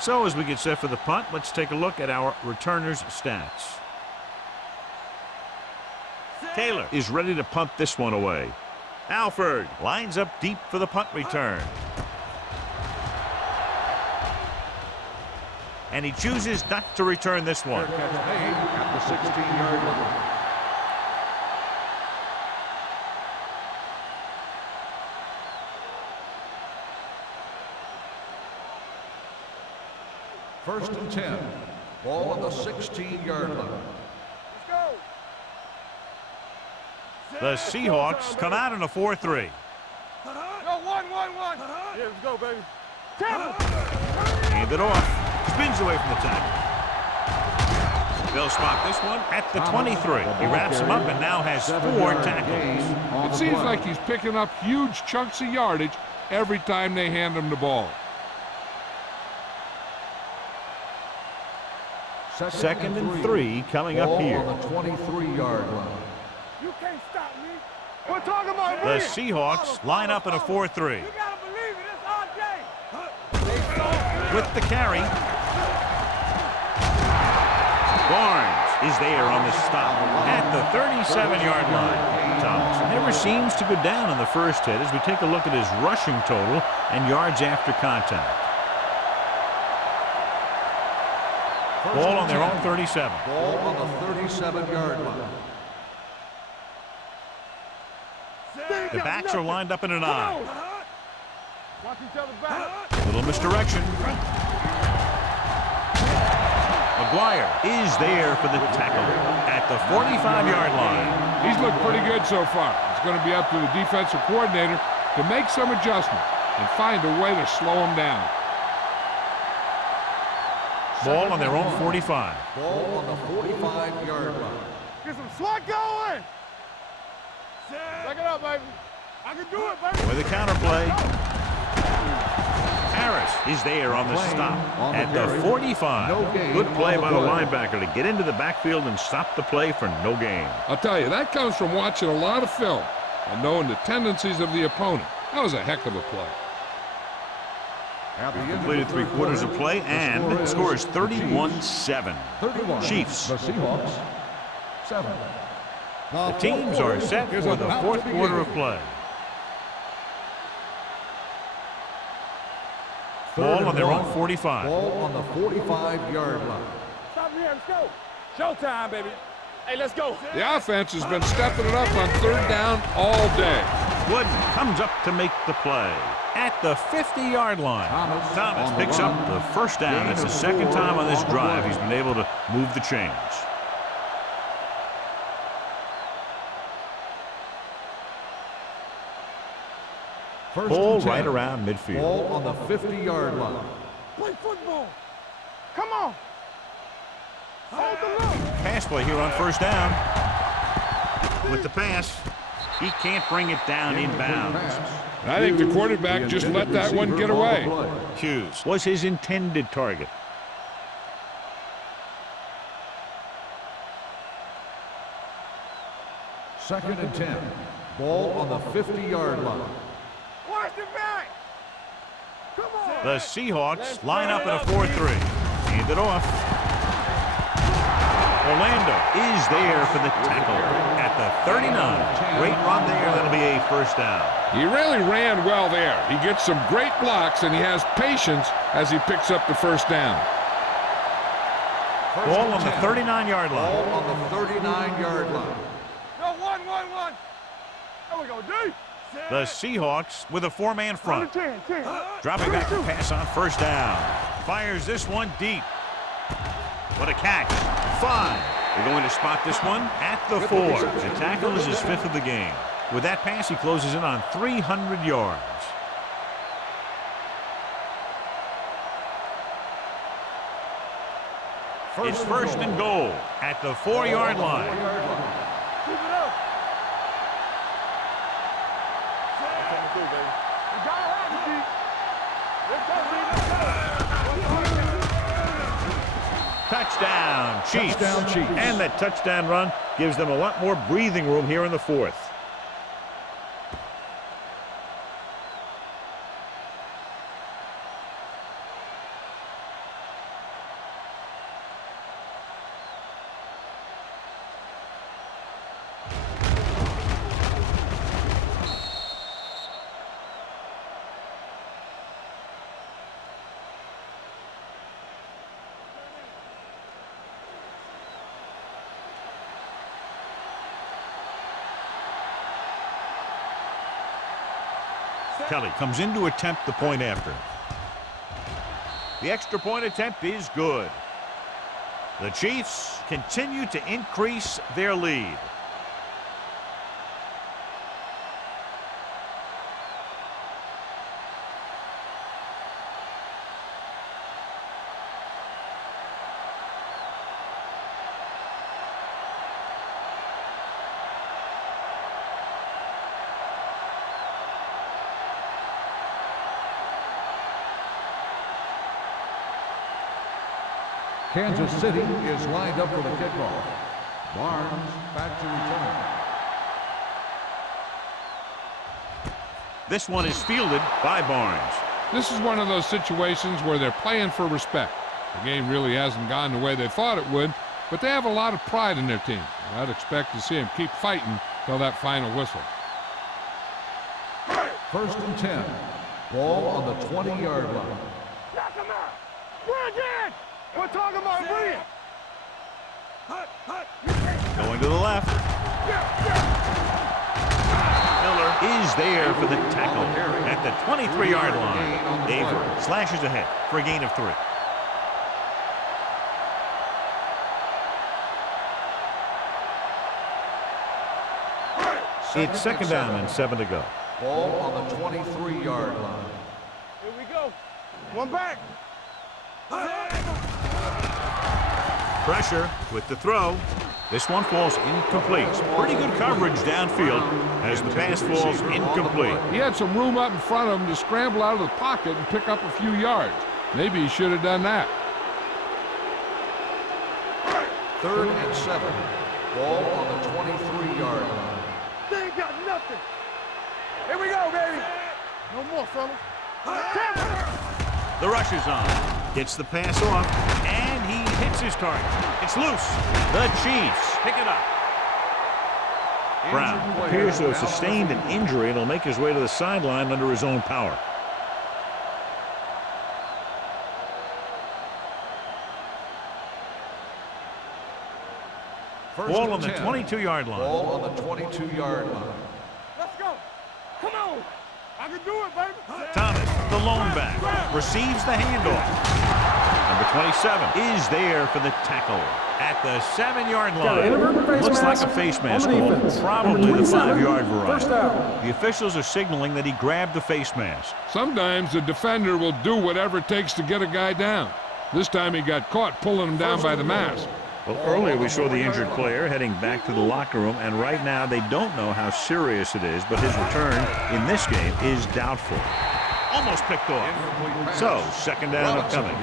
So as we get set for the punt, let's take a look at our returners' stats. Taylor is ready to punt this one away. Alford lines up deep for the punt return. And he chooses not to return this one. Catch made at the 16-yard line. First and 10. Ball on the 16-yard line. Let's go. The Seahawks come out in a 4-3. Go, 1-1-1. Yeah, let's go, baby. Tackle. Hand it off. Spins away from the tackle. They'll spot this one at the 23. He wraps him up and now has 4 tackles. It seems like he's picking up huge chunks of yardage every time they hand him the ball. Second and 3 coming up here. On the 23-yard line. You can't stop me. We're talking about The me. Seahawks line up in a 4-3. You gotta believe it. It's our day. With the carry. Barnes is there on the stop at the 37-yard line. Thomas never seems to go down in the first hit as we take a look at his rushing total and yards after contact. Ball on their own 37. Ball on the 37-yard line. The backs are lined up in an eye. Watch each other back. Little misdirection. McGuire is there for the tackle at the 45-yard line. He's looked pretty good so far. It's going to be up to the defensive coordinator to make some adjustment and find a way to slow him down. Ball on their own 45. Ball on the 45-yard line. Get some swat going. Back it up, baby. I can do it, baby. With a counterplay. Harris is there on the stop at the 45. Good play by the linebacker to get into the backfield and stop the play for no gain. I'll tell you, that comes from watching a lot of film and knowing the tendencies of the opponent. That was a heck of a play. Completed 3/4 of play and the score is 31-7. Chiefs. The Seahawks, 7. The teams are set for the 4th quarter of play. Ball on their own 45. Ball on the 45-yard line. Stop here. Let's go. Showtime, baby. Hey, let's go. The offense has been stepping it up on third down all day. Wooden comes up to make the play at the 50-yard line. Thomas picks up the first down. That's the second time on this drive he's been able to move the chains. Ball right around midfield. Ball on the 50-yard line. Play football. Come on. Hold the look. Pass play here on first down. With the pass, he can't bring it down inbounds. I think the quarterback just let that one get away. Hughes was his intended target. Second and 10. Ball on the 50-yard line. Watch the back. Come on. The Seahawks line up in a 4-3. Hand it off. Orlando is there for the tackle at the 39. Great run there. That'll be a first down. He really ran well there. He gets some great blocks, and he has patience as he picks up the first down. Ball on the 39-yard line. Ball on the 39-yard line. No, 1-1-1. There we go, D. The Seahawks with a 4-man front. 10. Dropping back to pass on first down. Fires this one deep. What a catch. 5. They're going to spot this one at the 4. The tackle is his 5th of the game. With that pass, he closes in on 300 yards. It's first and goal at the 4-yard line. Keep it up. That's coming through, baby. You gotta have it, Chief. Let's go, Chief. Let's go. Touchdown, Chiefs. Touchdown, Chiefs. And that touchdown run gives them a lot more breathing room here in the fourth. Kelly comes in to attempt the point after. The extra point attempt is good. The Chiefs continue to increase their lead. Kansas City is lined up for the kickoff. Barnes back to return. This one is fielded by Barnes. This is one of those situations where they're playing for respect. The game really hasn't gone the way they thought it would, but they have a lot of pride in their team. I'd expect to see them keep fighting till that final whistle. 1st and 10. Ball on the 20-yard line. Knock him out. Bring it. We're talking about bring it. Going to the left. Miller is there for the tackle at the 23-yard line. Avery slashes ahead for a gain of 3. It's 2nd down and 7 to go. Ball on the 23-yard line. Here we go. One back. Pressure with the throw. This one falls incomplete. Pretty good coverage downfield as the pass falls incomplete. He had some room up in front of him to scramble out of the pocket and pick up a few yards. Maybe he should have done that. 3rd and 7. Ball on the 23-yard line. They ain't got nothing. Here we go, baby. No more, fellas. The rush is on. Gets the pass off, and he hits his target. It's loose. The Chiefs pick it up. Brown appears to have sustained an injury and will make his way to the sideline under his own power. Ball on the 22-yard line. Ball on the 22-yard line. Let's go. Come on. I can do it, baby. Thomas, the lone back, receives the handoff. Number 27 is there for the tackle at the 7-yard line. Looks like a face mask call, probably the 5-yard variety. The officials are signaling that he grabbed the face mask. Sometimes the defender will do whatever it takes to get a guy down. This time he got caught pulling him down by the mask. Well, earlier we saw the injured player heading back to the locker room, and right now they don't know how serious it is, but his return in this game is doubtful. Almost picked off. So, 2nd down upcoming.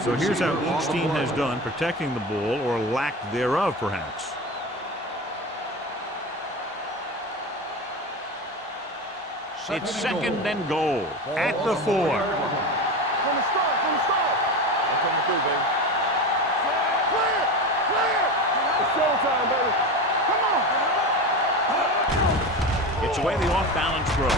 So here's how each team has done protecting the ball, or lack thereof, perhaps. It's 2nd and goal at the 4. From the start, from the start. I'm coming through, baby. Clear, clear. It's showtime, baby. Come on. Gets away the off-balance throw.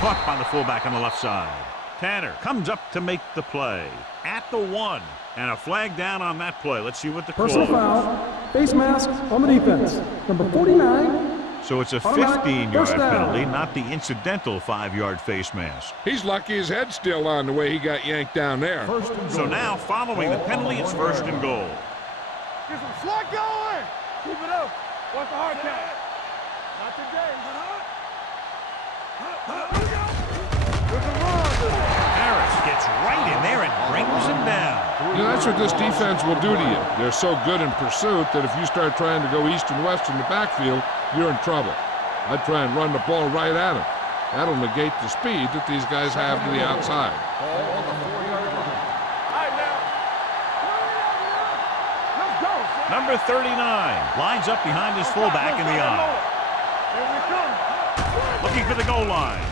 Caught by the fullback on the left side. Tanner comes up to make the play at the 1. And a flag down on that play. Let's see what the call is. Personal foul, face mask on the defense. Number 49. So it's a 15-yard penalty, not the incidental 5-yard face mask. He's lucky his head's still on the way he got yanked down there. So now, following the penalty, it's 1st and goal. Get some slug going. Keep it up. Watch the hard count. Not today. Harris gets right in there and brings him down. You know, That's what this defense will do to you. They're so good in pursuit that if you start trying to go east and west in the backfield, you're in trouble. I'd try and run the ball right at them. That'll negate the speed that these guys have to the outside. Ball on the 4-yard line. All right, now. Let's go. Number 39 lines up behind his fullback in the eye. Here we come. Looking for the goal line.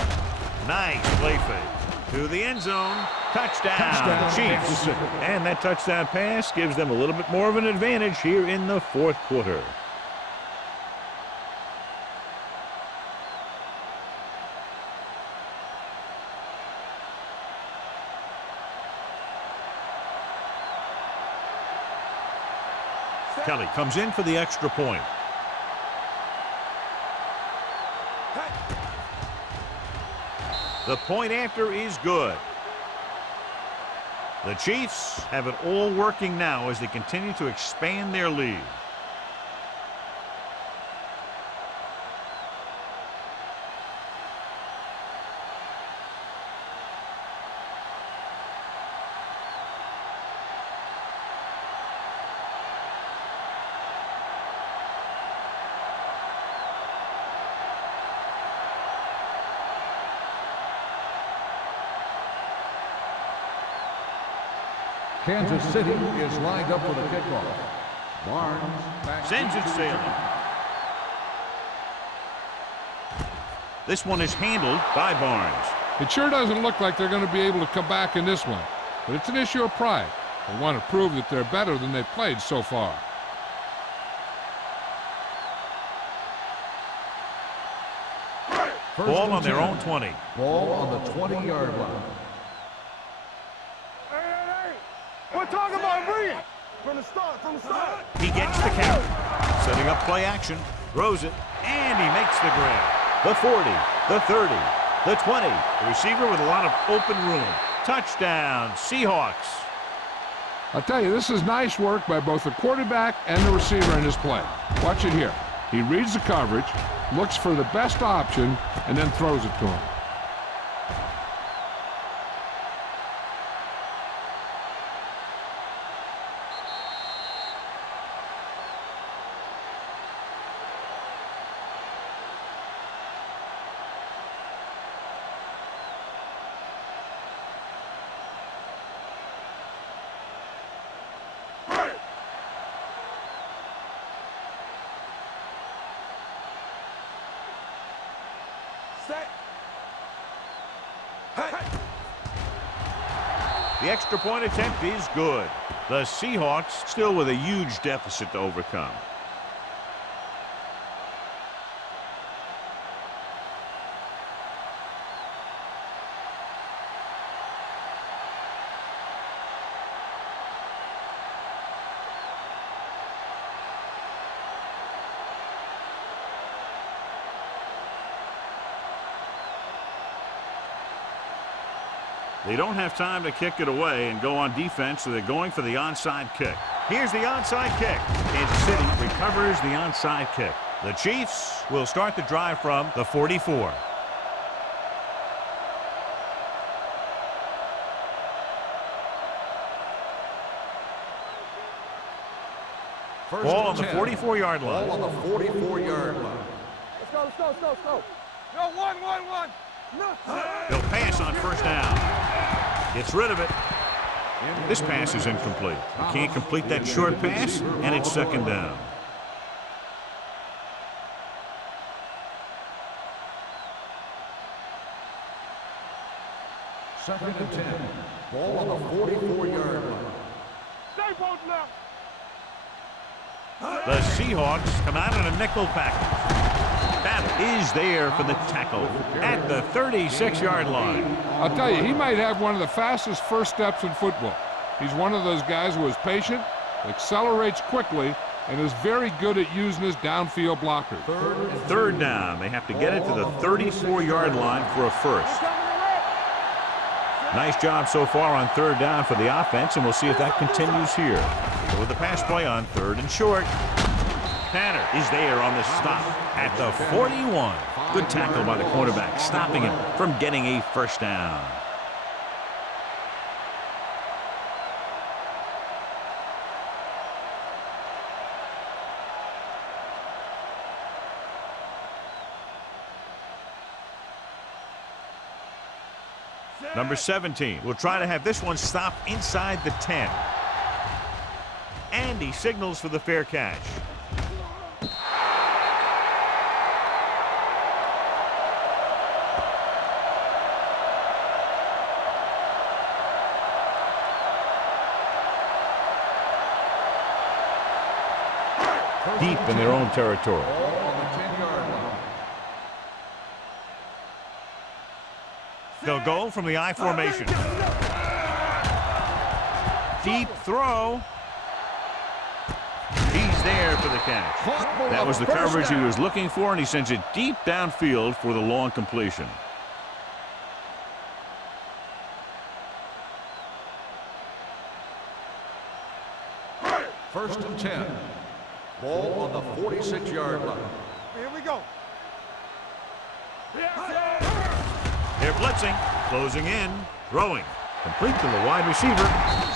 Nice play fake. To the end zone. Touchdown, Chiefs. And that touchdown pass gives them a little bit more of an advantage here in the fourth quarter. Kelly comes in for the extra point. The point after is good. The Chiefs have it all working now as they continue to expand their lead. Kansas City is lined up for the kickoff. Barnes back. Sends it sailing. This one is handled by Barnes. It sure doesn't look like they're going to be able to come back in this one, but it's an issue of pride. They want to prove that they're better than they've played so far. Ball on their own 20. Ball on the 20-yard line. Hey. We're talking about Reed. From the start. He gets the count. Setting up play action. Throws it. And he makes the grab. The 40. The 30. The 20. The receiver with a lot of open room. Touchdown, Seahawks. I'll tell you, this is nice work by both the quarterback and the receiver in this play. Watch it here. He reads the coverage, looks for the best option, and then throws it to him. The extra point attempt is good. The Seahawks still with a huge deficit to overcome. They don't have time to kick it away and go on defense, so they're going for the onside kick. Here's the onside kick. Kansas City recovers the onside kick. The Chiefs will start the drive from the 44. Ball on the 44-yard line. Ball on the 44-yard line. Let's go. Yo, one. They'll pass on first down. Gets rid of it. This pass is incomplete. He can't complete that short pass, and it's second down. Second and 10. Ball on the 44-yard line. Stay posted now. The Seahawks come out in a nickel package. Battle is there for the tackle at the 36-yard line. I'll tell you, he might have one of the fastest first steps in football. He's one of those guys who is patient, accelerates quickly, and is very good at using his downfield blockers. Third down. They have to get it to the 34-yard line for a first. Nice job so far on third down for the offense, and we'll see if that continues here. So with the pass play on third and short, Tanner is there on the stop at the 41. Good tackle by the quarterback, stopping him from getting a first down. Number 17 will try to have this one stop inside the 10. And he signals for the fair catch. Deep in their own territory. They'll go from the I formation. Deep throw. He's there for the catch. That was the coverage he was looking for, and he sends it deep downfield for the long completion. First and 10. Ball on the 46-yard line. Here we go. They're blitzing, closing in, throwing. Complete to the wide receiver.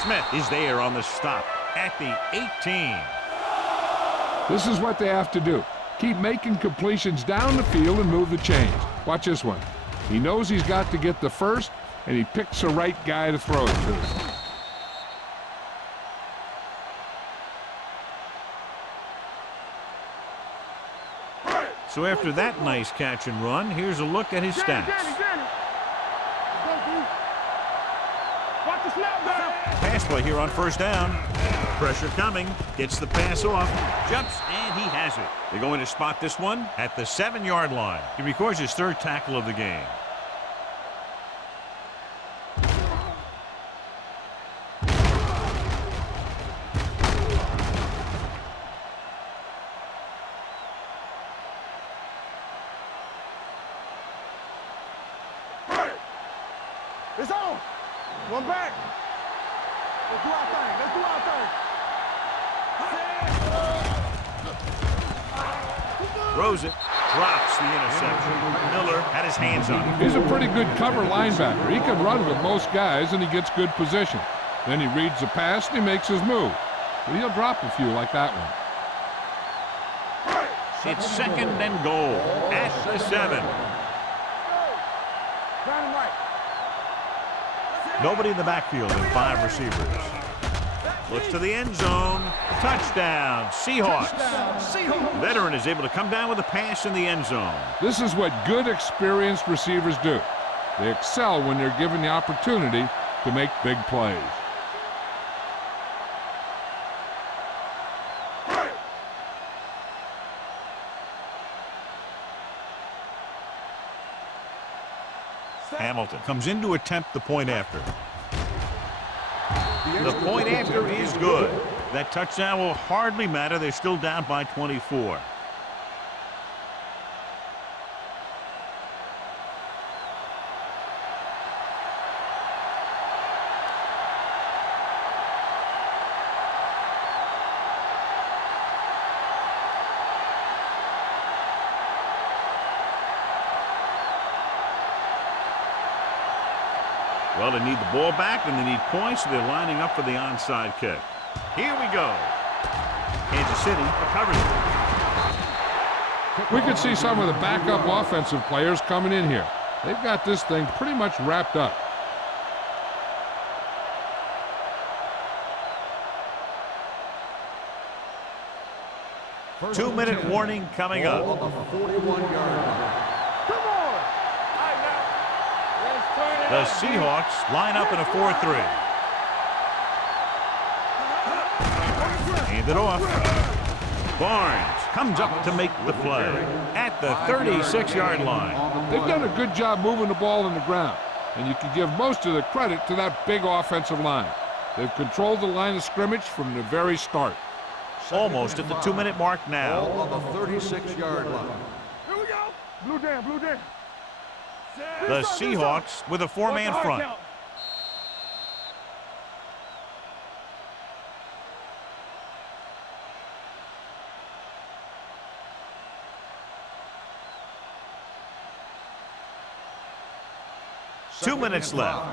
Smith is there on the stop at the 18. This is what they have to do. Keep making completions down the field and move the chains. Watch this one. He knows he's got to get the first, and he picks the right guy to throw it to. So after that nice catch and run, here's a look at his stats. Watch the snap down. Pass play here on first down. Pressure coming. Gets the pass off. Jumps, and he has it. They're going to spot this one at the 7-yard line. He records his third tackle of the game. It's on. One back. Let's do our thing. Let's do our thing. Throws it. Drops the interception. Miller had his hands on it. He's a pretty good cover linebacker. He can run with most guys, and he gets good position. Then he reads the pass, and he makes his move. But he'll drop a few like that one. It's second and goal at the 7. Nobody in the backfield and 5 receivers. Looks to the end zone. Touchdown, Seahawks. Veteran is able to come down with a pass in the end zone. This is what good, experienced receivers do. They excel when they're given the opportunity to make big plays. Hamilton comes in to attempt the point after. The point after is good. That touchdown will hardly matter. They're still down by 24. Well, they need the ball back, and they need points, so they're lining up for the onside kick. Here we go. Kansas City recovers it. We could see some of the backup offensive players coming in here. They've got this thing pretty much wrapped up. Two-minute warning coming up. On the 41-yard line. The Seahawks line up in a 4-3. Hand it off. Barnes comes up to make the play at the 36-yard line. They've done a good job moving the ball in the ground, and you can give most of the credit to that big offensive line. They've controlled the line of scrimmage from the very start. Almost at the 2-minute mark now. Ball on the 36-yard line. Here we go. Blue down, blue down. The Seahawks with a 4-man front. Two minutes left.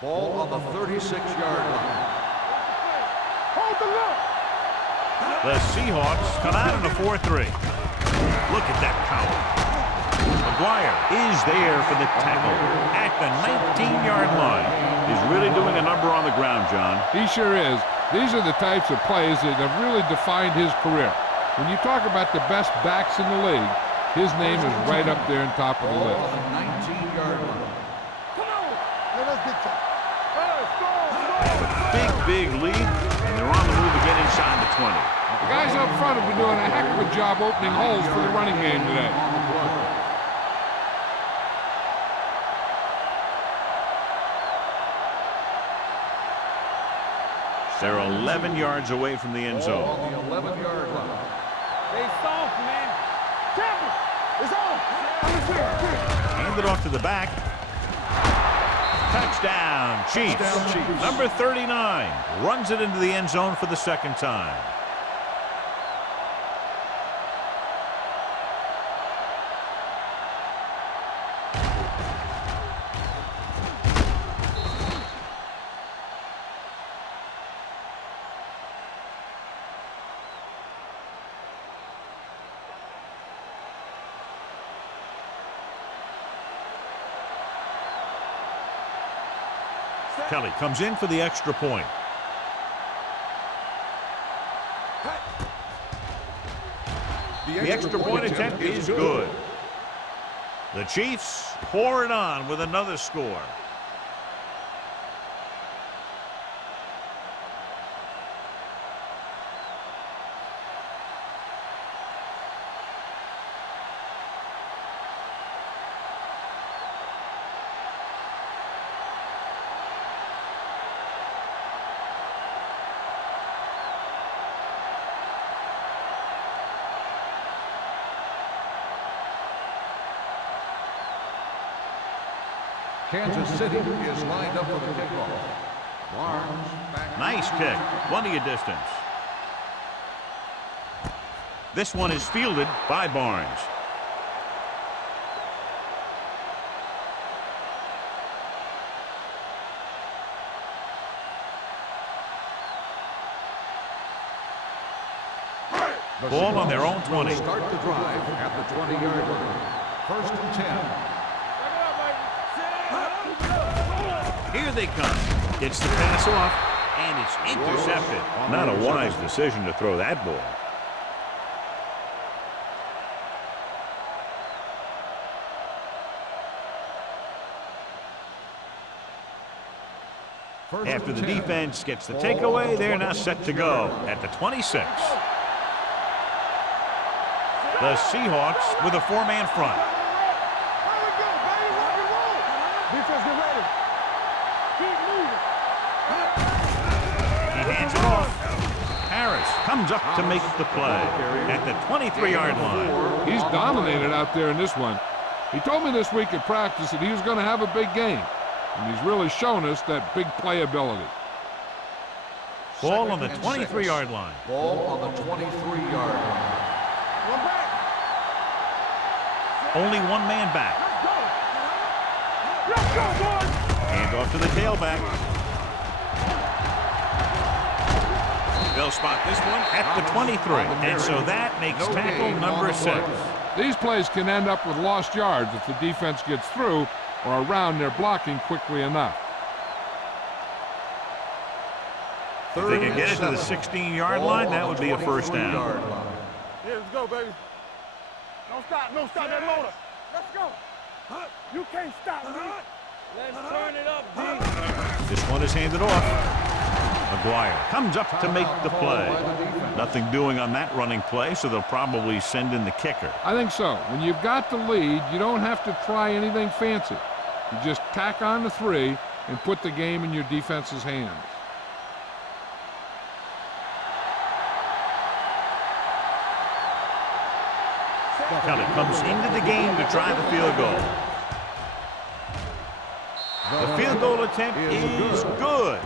Ball on the 36-yard line. Hold the look. The Seahawks come out in a 4-3. Look at that power. McGuire is there for the tackle at the 19-yard line. He's really doing a number on the ground, John. He sure is. These are the types of plays that have really defined his career. When you talk about the best backs in the league, his name is right up there on top of the list. On the 19-yard line. Come on. Let's get to Big lead, and they're on the move again inside the 20. The guys up front have been doing a heck of a job opening holes for the running game today. They're 11 yards away from the end zone. On the 11-yard line. Stay soft, man. Champion. It's on. Hand it off to the back. Touchdown, Chiefs. Touchdown, Chiefs. Number 39 runs it into the end zone for the second time. Kelly comes in for the extra point. The extra point attempt is good. The Chiefs pour it on with another score. Kansas City is lined up for the kickoff. Barnes back. Nice kick. Plenty of distance. This one is fielded by Barnes. Ball on their own 20. Start the drive at the 20-yard line. 1st and 10. Here they come. Gets the pass off, and it's intercepted. Not a wise decision to throw that ball. After the defense gets the takeaway, they're now set to go at the 26. The Seahawks with a four-man front. Defense, get ready. Keep moving. He hands it off. Harris comes up to make the play at the 23-yard line. He's dominated out there in this one. He told me this week at practice that he was going to have a big game, and he's really shown us that big playability. Ball on the 23-yard line. Ball on the 23-yard line. One back. Only one man back. Let's go, boys. Hand off to the tailback. They'll spot this one at the 23. And so that makes tackle number 6. These plays can end up with lost yards if the defense gets through or around their blocking quickly enough. If they can get it to the 16-yard line, that would be a first down. Yeah, let's go, baby. Don't stop that motor. Let's go. You can't stop me. Let's turn it up, D. This one is handed off. McGuire comes up to make the play. Nothing doing on that running play, so they'll probably send in the kicker. I think so. When you've got the lead, you don't have to try anything fancy. You just tack on the 3 and put the game in your defense's hands. Kelly comes into the game to try the field goal. The field goal attempt is good.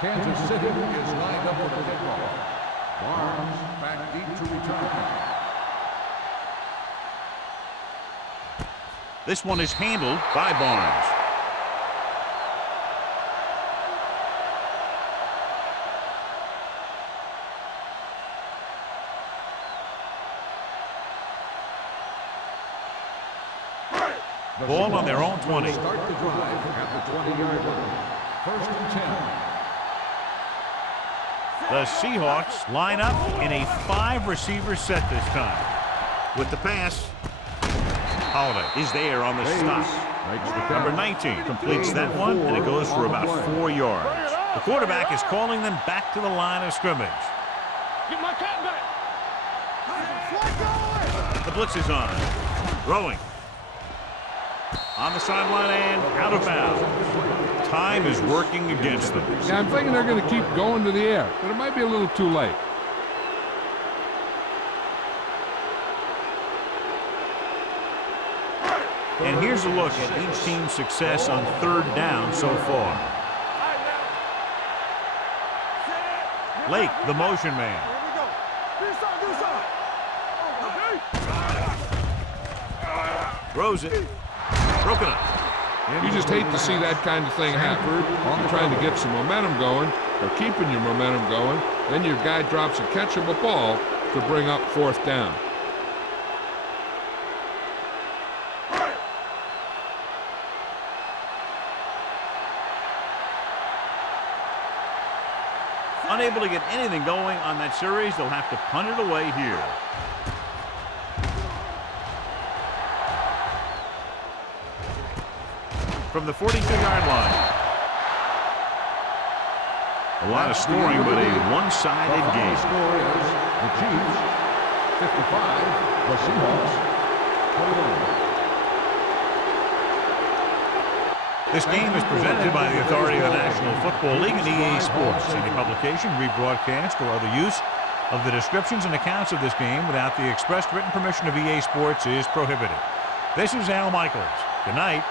Kansas City is lined up for the kickoff. Barnes back deep to return. This one is handled by Barnes. Ball on their own 20. Start the drive at the 20-yard line. 1st and 10. The Seahawks line up in a 5-receiver set this time. With the pass, Holiday is there on the stop. Number 19 completes that one, and it goes for about 4 yards. The quarterback is calling them back to the line of scrimmage. Get my cat back. The blitz is on. Throwing. On the sideline and out of bounds. Time is working against them. Yeah, I'm thinking they're going to keep going to the air, but it might be a little too late. And here's a look at each team's success on 3rd down so far. Lake, the motion man. Throws it. Broken up. You just hate to see that kind of thing happen. You're trying to get some momentum going, or keeping your momentum going, then your guy drops a catchable ball to bring up 4th down. Unable to get anything going on that series, they'll have to punt it away here. From the 42-yard line. A lot of scoring, but a one-sided game. The score is the Chiefs 55, the Seahawks 21. This game is presented by the authority of the National Football League and EA Sports. Any publication, rebroadcast, or other use of the descriptions and accounts of this game without the expressed written permission of EA Sports is prohibited. This is Al Michaels. Good night.